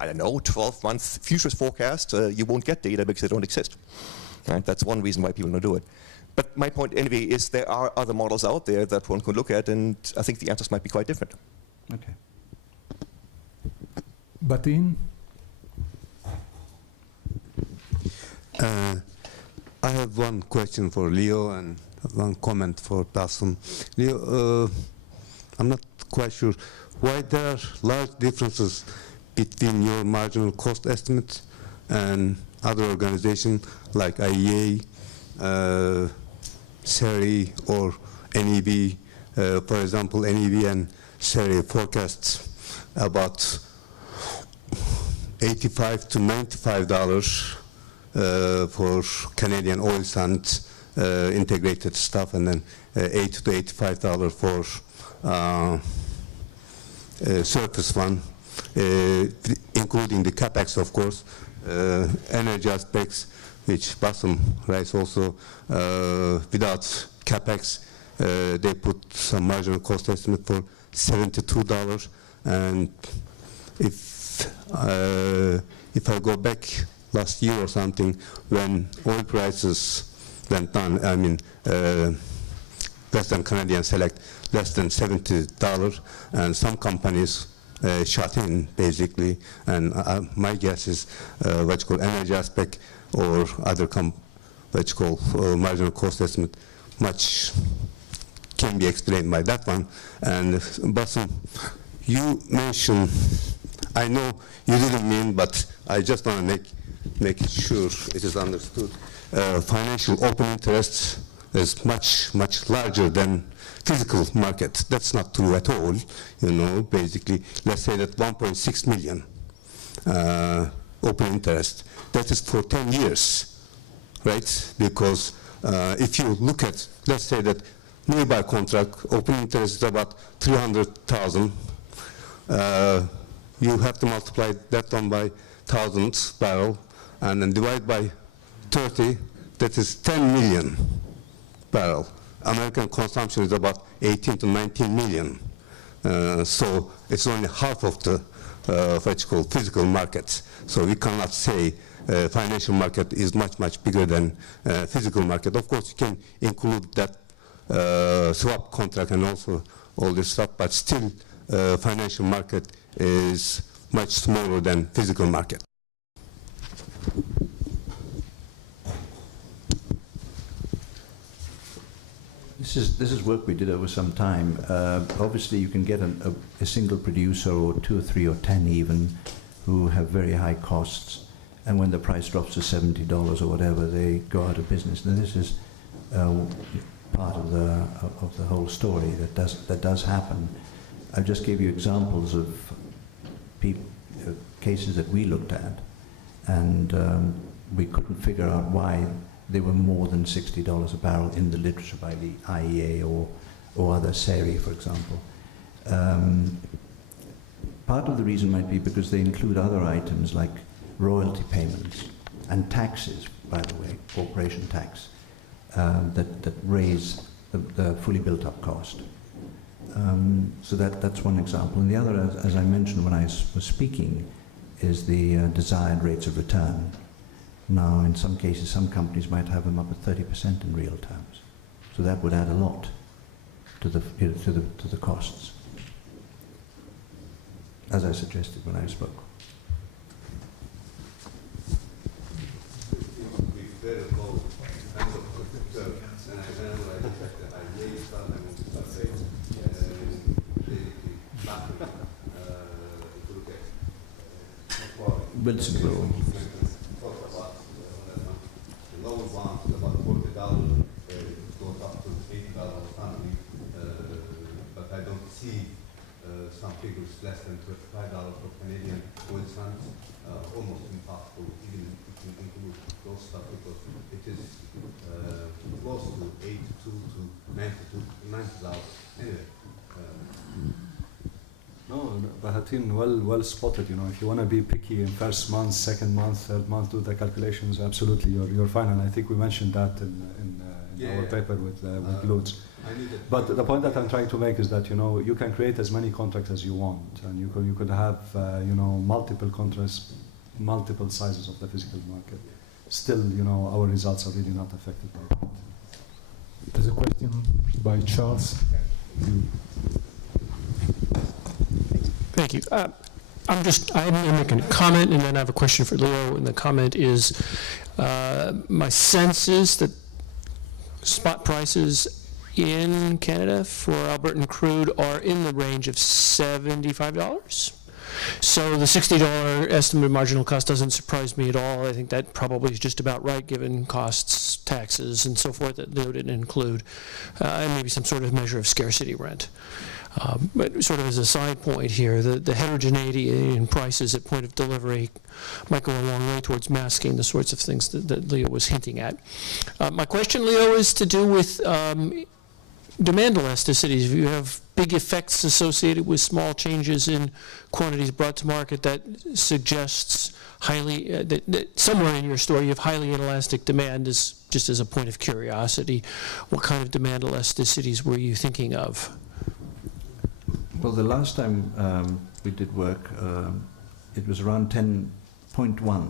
I don't know, 12-month futures forecast, you won't get data because they don't exist, right? That's one reason why people don't do it. But my point anyway is there are other models out there that one could look at, and I think the answers might be quite different. Okay. Batin? I have one question for Leo and one comment for Bassum. Leo, I'm not quite sure why there are large differences between your marginal cost estimates and other organizations like IEA, SERI, or NEB. For example, NEB and SERI forecasts about $85 to $95 for Canadian oil sands integrated stuff, and then $80 to $85 for surface one, including the capex, of course, energy aspects, which Bassum writes also. Without capex, they put some marginal cost estimate for $72, and if I go back last year or something, when oil prices went down, I mean, Western Canadian Select less than $70, and some companies shut in basically, and my guess is what you call energy aspect or other what you call marginal cost estimate much can be explained by that one. And Bassum, you mentioned, I know you didn't mean, but I just want to make sure it is understood. Financial open interest is much larger than physical market. That's not true at all. You know, basically, let's say that 1.6 million open interest. That is for 10 years, right? Because if you look at, let's say that nearby contract open interest is about 300,000. You have to multiply that one by 1,000 barrel, and then divide by 30. That is 10 million barrel. American consumption is about 18 to 19 million. So it's only half of the what you call physical market. So we cannot say financial market is much bigger than physical market. Of course, you can include that swap contract and also all this stuff, but still financial market is much smaller than physical market. This is work we did over some time. Obviously, you can get a single producer, or 2 or 3 or 10 even, who have very high costs, and when the price drops to $70 or whatever, they go out of business. Now, this is part of the whole story that does happen. I just gave you examples of cases that we looked at, and we couldn't figure out why they were more than $60 a barrel in the literature by the IEA or other SERI, for example. Part of the reason might be because they include other items like royalty payments and taxes, by the way, corporation tax, that raise the fully built up cost. So that's one example. And the other, as I mentioned when I was speaking, is the desired rates of return. Now, in some cases, some companies might have them up at 30% in real terms. So that would add a lot to the costs, as I suggested when I spoke. Wilson. Some figures less than $25 for Canadian oil sands. almost impossible, even if you include those stuff, because it is close to 82 to 90,000. Anyway. No, Bahatin, well spotted. You know, if you want to be picky in first month, second month, third month, do the calculations. Absolutely, you're fine. And I think we mentioned that in our paper with Lutz. But the point that I'm trying to make is that, you know, you can create as many contracts as you want, and you could have you know, multiple contracts, multiple sizes of the physical market. Still, you know, our results are really not affected by that. There's a question by Charles. Thank you. I'm making a comment, and then I have a question for Leo. And the comment is, my sense is that spot prices in Canada for Albertan crude are in the range of $75. So the $60 estimated marginal cost doesn't surprise me at all. I think that probably is just about right, given costs, taxes, and so forth that Leo didn't include, and maybe some sort of measure of scarcity rent. But sort of as a side point here, the heterogeneity in prices at point of delivery might go a long way towards masking the sorts of things that Leo was hinting at. My question, Leo, is to do with demand elasticities. If you have big effects associated with small changes in quantities brought to market, that suggests highly, that somewhere in your story you have highly inelastic demand. Is just as a point of curiosity, what kind of demand elasticities were you thinking of? Well, the last time we did work, it was around 10.1.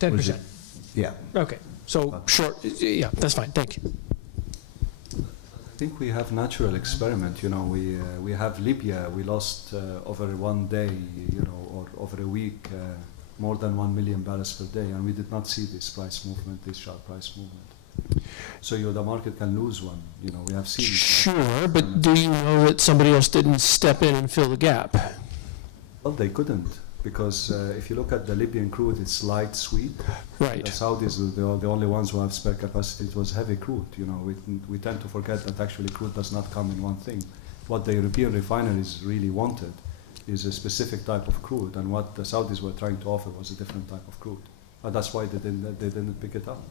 10%? Yeah. Okay, so short, yeah, that's fine, thank you. I think we have natural experiment. You know, we have Libya. We lost over one day, you know, or over a week, more than 1 million barrels per day, and we did not see this price movement, this sharp price movement. So the market can lose one. You know, we have seen. Sure, but do you know that somebody else didn't step in and fill the gap? Well, they couldn't, because if you look at the Libyan crude, it's light sweet. Right. The Saudis are the only ones who have spare capacity. It was heavy crude. You know, we tend to forget that actually crude does not come in one thing. What the European refineries really wanted is a specific type of crude, and what the Saudis were trying to offer was a different type of crude. And that's why they didn't pick it up.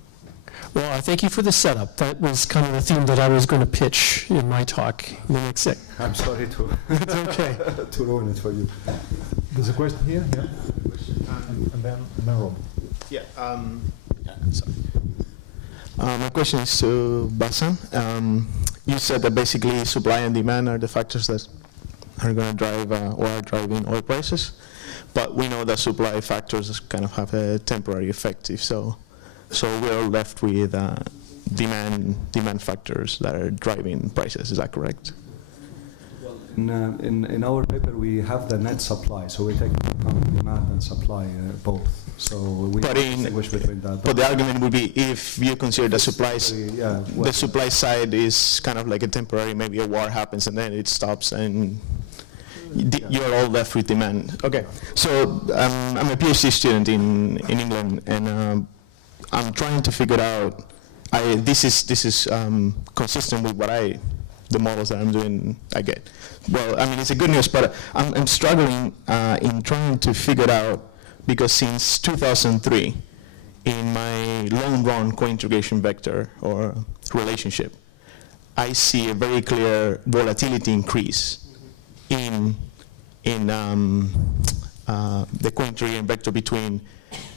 Well, I thank you for the setup. That was kind of the theme that I was going to pitch in my talk in the next sec. I'm sorry to It's okay. to ruin it for you. There's a question here, yeah, and then Rob. Yeah, sorry. My question is to Bassam. You said that basically supply and demand are the factors that are going to drive or are driving oil prices, but we know that supply factors kind of have a temporary effect. If so we're left with demand factors that are driving prices. Is that correct? In our paper, we have the net supply, so we take into account demand and supply both. So we distinguish between that. But the argument would be, if you consider the the supply side is kind of like a temporary, maybe a war happens and then it stops and you're all left with demand. Okay, so I'm a PhD student in England, and I'm trying to figure out. This is consistent with the models that I'm doing. I get. Well, I mean, it's a good news, but I'm struggling in trying to figure out, because since 2003, in my long-run co-integration vector or relationship, I see a very clear volatility increase in the co-integration vector between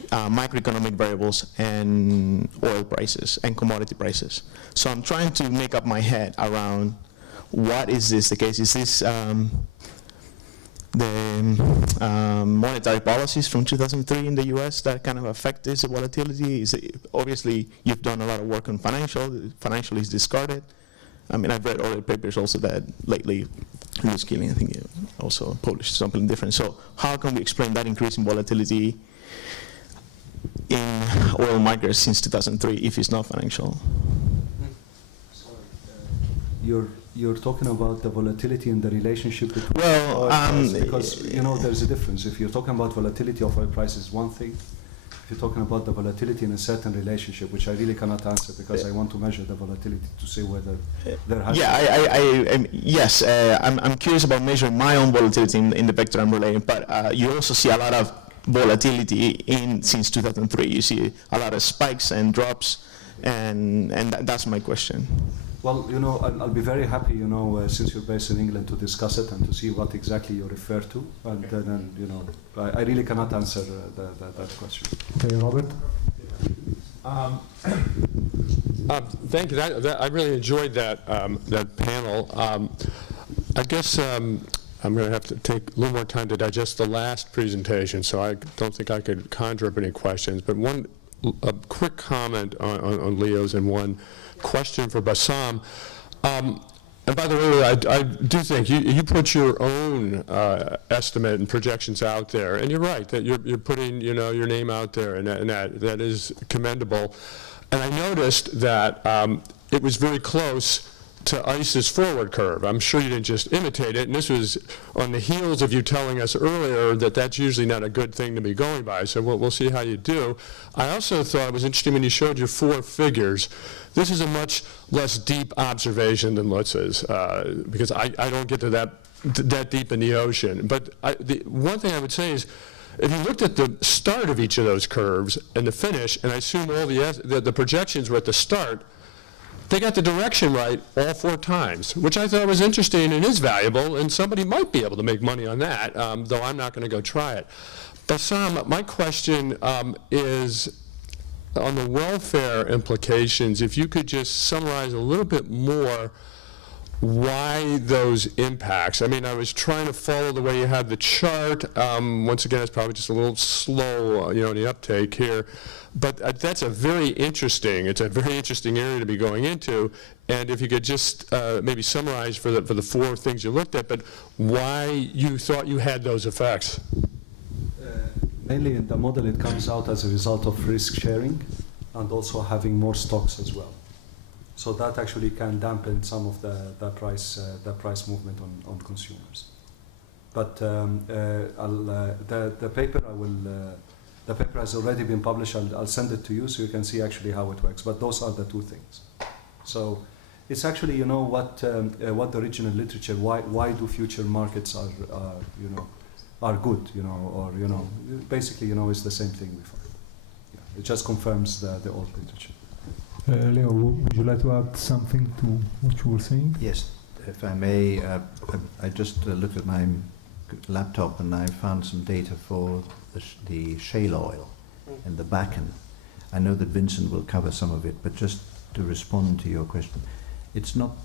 macroeconomic variables and oil prices and commodity prices. So I'm trying to make up my head around, what is this the case? Is this the monetary policies from 2003 in the US that kind of affect this volatility? Is it, obviously, you've done a lot of work on financial is discarded. I mean, I've read other papers also that lately, Lutz Keeling, I think, also published something different. So how can we explain that increase in volatility in oil markets since 2003 if it's not financial? You're talking about the volatility in the relationship between oil prices, because you know there's a difference. If you're talking about volatility of oil prices, one thing. If you're talking about the volatility in a certain relationship, which I really cannot answer because I want to measure the volatility to see whether there has. Yeah, I'm curious about measuring my own volatility in the vector I'm relating, but you also see a lot of volatility since 2003. You see a lot of spikes and drops, and that's my question. Well, I'll be very happy, since you're based in England, to discuss it and to see what exactly you refer to. And then, I really cannot answer that question. Okay, Robert. Thank you. I really enjoyed that panel. I guess I'm going to have to take a little more time to digest the last presentation, so I don't think I could conjure up any questions. But a quick comment on Leo's and one question for Bassam. And by the way, I do think you put your own estimate and projections out there, and you're right that you're putting your name out there, and that is commendable. And I noticed that it was very close to ICE's forward curve. I'm sure you didn't just imitate it, and this was on the heels of you telling us earlier that that's usually not a good thing to be going by, so we'll see how you do. I also thought it was interesting when you showed your 4 figures. This is a much less deep observation than Lutz's, because I don't get to that deep in the ocean. But the one thing I would say is, if you looked at the start of each of those curves and the finish, and I assume all the projections were at the start, they got the direction right all 4 times, which I thought was interesting and is valuable, and somebody might be able to make money on that, though I'm not going to go try it. Bassam, my question is on the welfare implications. If you could just summarize a little bit more why those impacts. I mean, I was trying to follow the way you had the chart. Once again, it's probably just a little slow, in the uptake here. But it's a very interesting area to be going into. And if you could just maybe summarize for the 4 things you looked at, but why you thought you had those effects. Mainly in the model, it comes out as a result of risk sharing and also having more stocks as well. So that actually can dampen some of the price movement on consumers. But the paper the paper has already been published. I'll send it to you so you can see actually how it works. But those are the 2 things. So it's actually what the original literature, why do future markets are good, or basically it's the same thing we find. Yeah, it just confirms the old literature. Leo, would you like to add something to what you were saying? Yes, if I may. I just looked at my laptop and I found some data for the shale oil in the Bakken. I know that Vincent will cover some of it, but just to respond to your question, some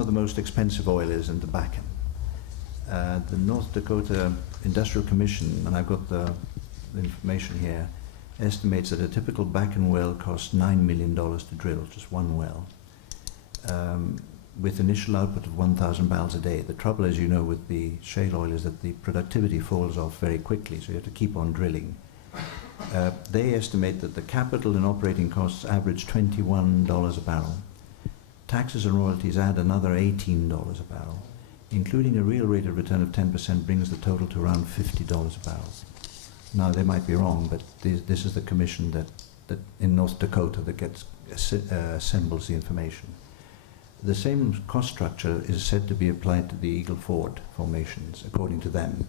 of the most expensive oil is in the Bakken. The North Dakota Industrial Commission, and I've got the information here, estimates that a typical Bakken well costs $9 million to drill, just one well, with initial output of 1,000 barrels a day. The trouble, as you know, with the shale oil is that the productivity falls off very quickly, so you have to keep on drilling. They estimate that the capital and operating costs average $21 a barrel. Taxes and royalties add another $18 a barrel. Including a real rate of return of 10% brings the total to around $50 a barrel. Now, they might be wrong, but this is the commission that in North Dakota that assembles the information. The same cost structure is said to be applied to the Eagle Ford formations, according to them.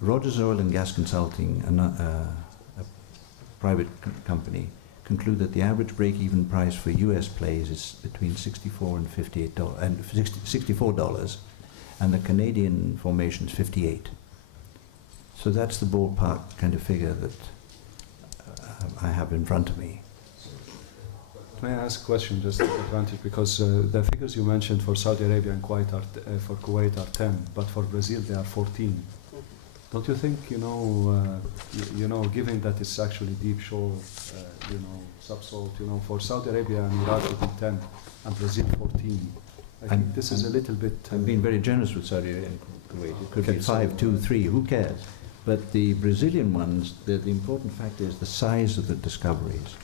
Rogers Oil and Gas Consulting, a private company, conclude that the average break-even price for U.S. plays is between $64 and $64, and the Canadian formations 58. So that's the ballpark kind of figure that I have in front of me. May I ask a question just to advantage, because the figures you mentioned for Saudi Arabia and Kuwait for Kuwait are 10, but for Brazil they are 14. Don't you think, given that it's actually deep shore, subsalt, for Saudi Arabia and Iraq it would be 10 and Brazil 14. I think this is a little bit... I've been very generous with Saudi Arabia and Kuwait. It could be 5, 2, 3, who cares? But the Brazilian ones, the important factor is the size of the discoveries.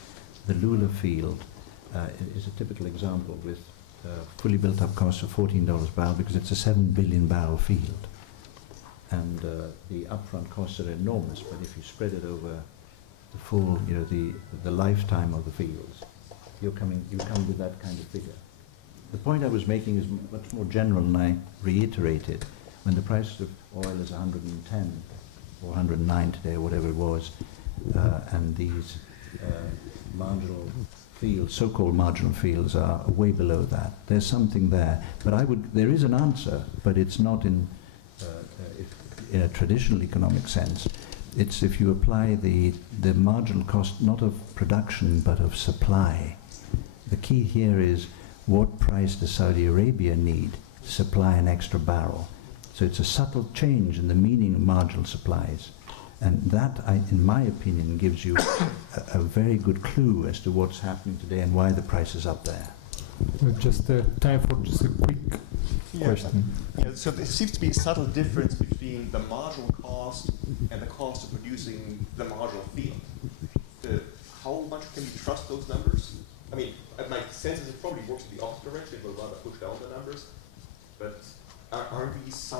The Lula field is a typical example with fully built up costs of $14 a barrel because it's a 7 billion barrel field. And the upfront costs are enormous, but if you spread it over the full, the lifetime of the fields, you come with that kind of figure. The point I was making is much more general, and I reiterate it. When the price of oil is 110, or 109 today, or whatever it was, and these marginal fields, so-called marginal fields, are way below that. There's something there, but there is an answer, but it's not in a traditional economic sense. It's if you apply the marginal cost not of production but of supply. The key here is what price does Saudi Arabia need to supply an extra barrel. So it's a subtle change in the meaning of marginal supplies. And that, in my opinion, gives you a very good clue as to what's happening today and why the price is up there. Just time for just a quick question. Yeah, so there seems to be a subtle difference between the marginal cost and the cost of producing the marginal field. How much can we trust those numbers? I mean, my sense is it probably works in the opposite direction. It will rather push down the numbers. But are these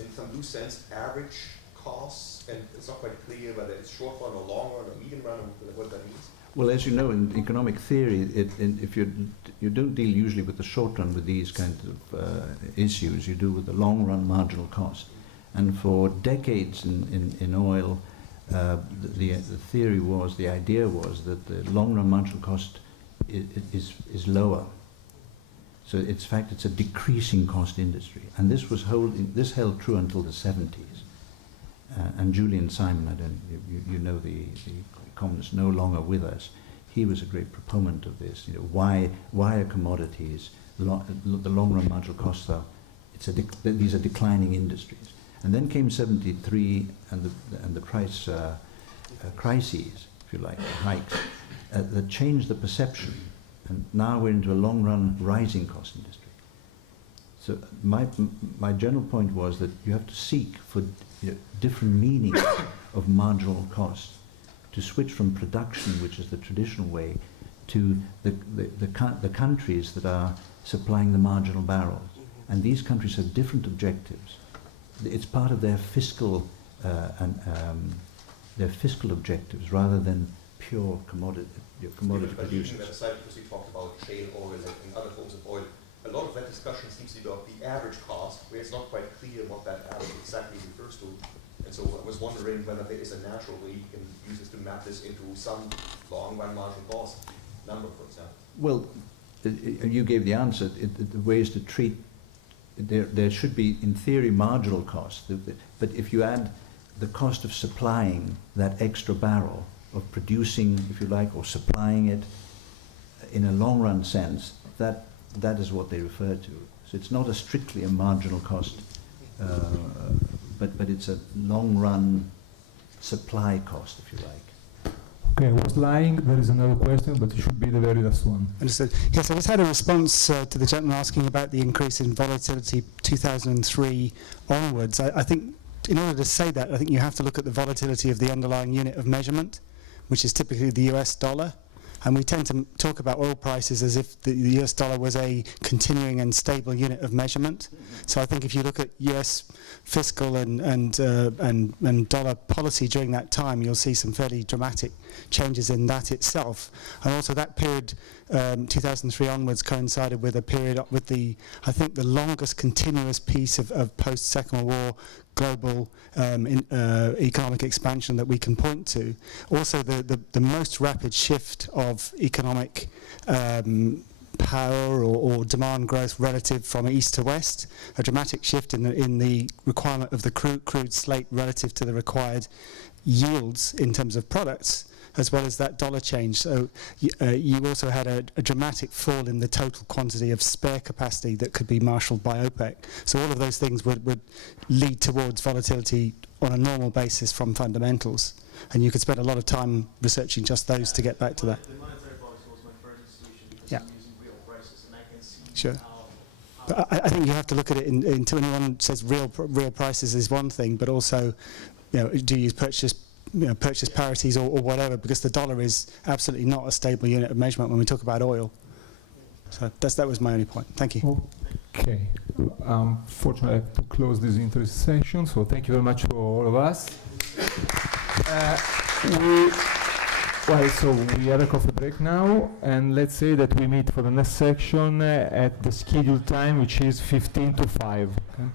in some loose sense, average costs? And it's not quite clear whether it's short run or long run or medium run, or what that means. Well, as you know, in economic theory, if you don't deal usually with the short run with these kinds of issues, you do with the long run marginal cost. And for decades in oil, the theory was, the idea was that the long run marginal cost is lower. So in fact, it's a decreasing cost industry. And this held true until the 70s. And Julian Simon, you know the economist, no longer with us. He was a great proponent of this. You know, why are commodities, the long run marginal costs are, these are declining industries. And then came 73 and the price crises, if you like, hikes, that changed the perception. And now we're into a long run rising cost industry. So my general point was that you have to seek for different meanings of marginal cost, to switch from production, which is the traditional way, to the countries that are supplying the marginal barrels. And these countries have different objectives. It's part of their fiscal objectives rather than pure commodity producers. Because we talked about shale oil and other forms of oil. A lot of that discussion seems to be about the average cost, where it's not quite clear what that average exactly refers to. And so I was wondering whether there is a natural way you can use this to map this into some long-run marginal cost number, for example. Well, you gave the answer. The way is to treat, there should be, in theory, marginal cost. But if you add the cost of supplying that extra barrel, of producing, if you like, or supplying it in a long-run sense, that is what they refer to. So it's not strictly a marginal cost, but it's a long-run supply cost, if you like. Okay, I was lying. There is another question, but it should be the very last one. Understood. Yes, I just had a response to the gentleman asking about the increase in volatility 2003 onwards. I think in order to say that, I think you have to look at the volatility of the underlying unit of measurement, which is typically the US dollar. And we tend to talk about oil prices as if the US dollar was a continuing and stable unit of measurement. So I think if you look at US fiscal and dollar policy during that time, you'll see some fairly dramatic changes in that itself. And also that period, 2003 onwards, coincided with a period with I think the longest continuous piece of post-Second World War global economic expansion that we can point to. Also the most rapid shift of economic power or demand growth relative from east to west, a dramatic shift in the requirement of the crude slate relative to the required yields in terms of products, as well as that dollar change. So you also had a dramatic fall in the total quantity of spare capacity that could be marshalled by OPEC. So all of those things would lead towards volatility on a normal basis from fundamentals. And you could spend a lot of time researching just those to get back to that. The monetary policy was my first institution because Yeah. I'm using real prices, and I can see Sure. how But I think you have to look at it until anyone says real prices is one thing, but also, do you purchase parities or whatever, because the dollar is absolutely not a stable unit of measurement when we talk about oil. So that was my only point. Thank you. Okay. Fortunately, I have to close this interest session, so thank you very much for all of us. So we have a coffee break now, and let's say that we meet for the next section at the scheduled time, which is 15 to 5. Okay?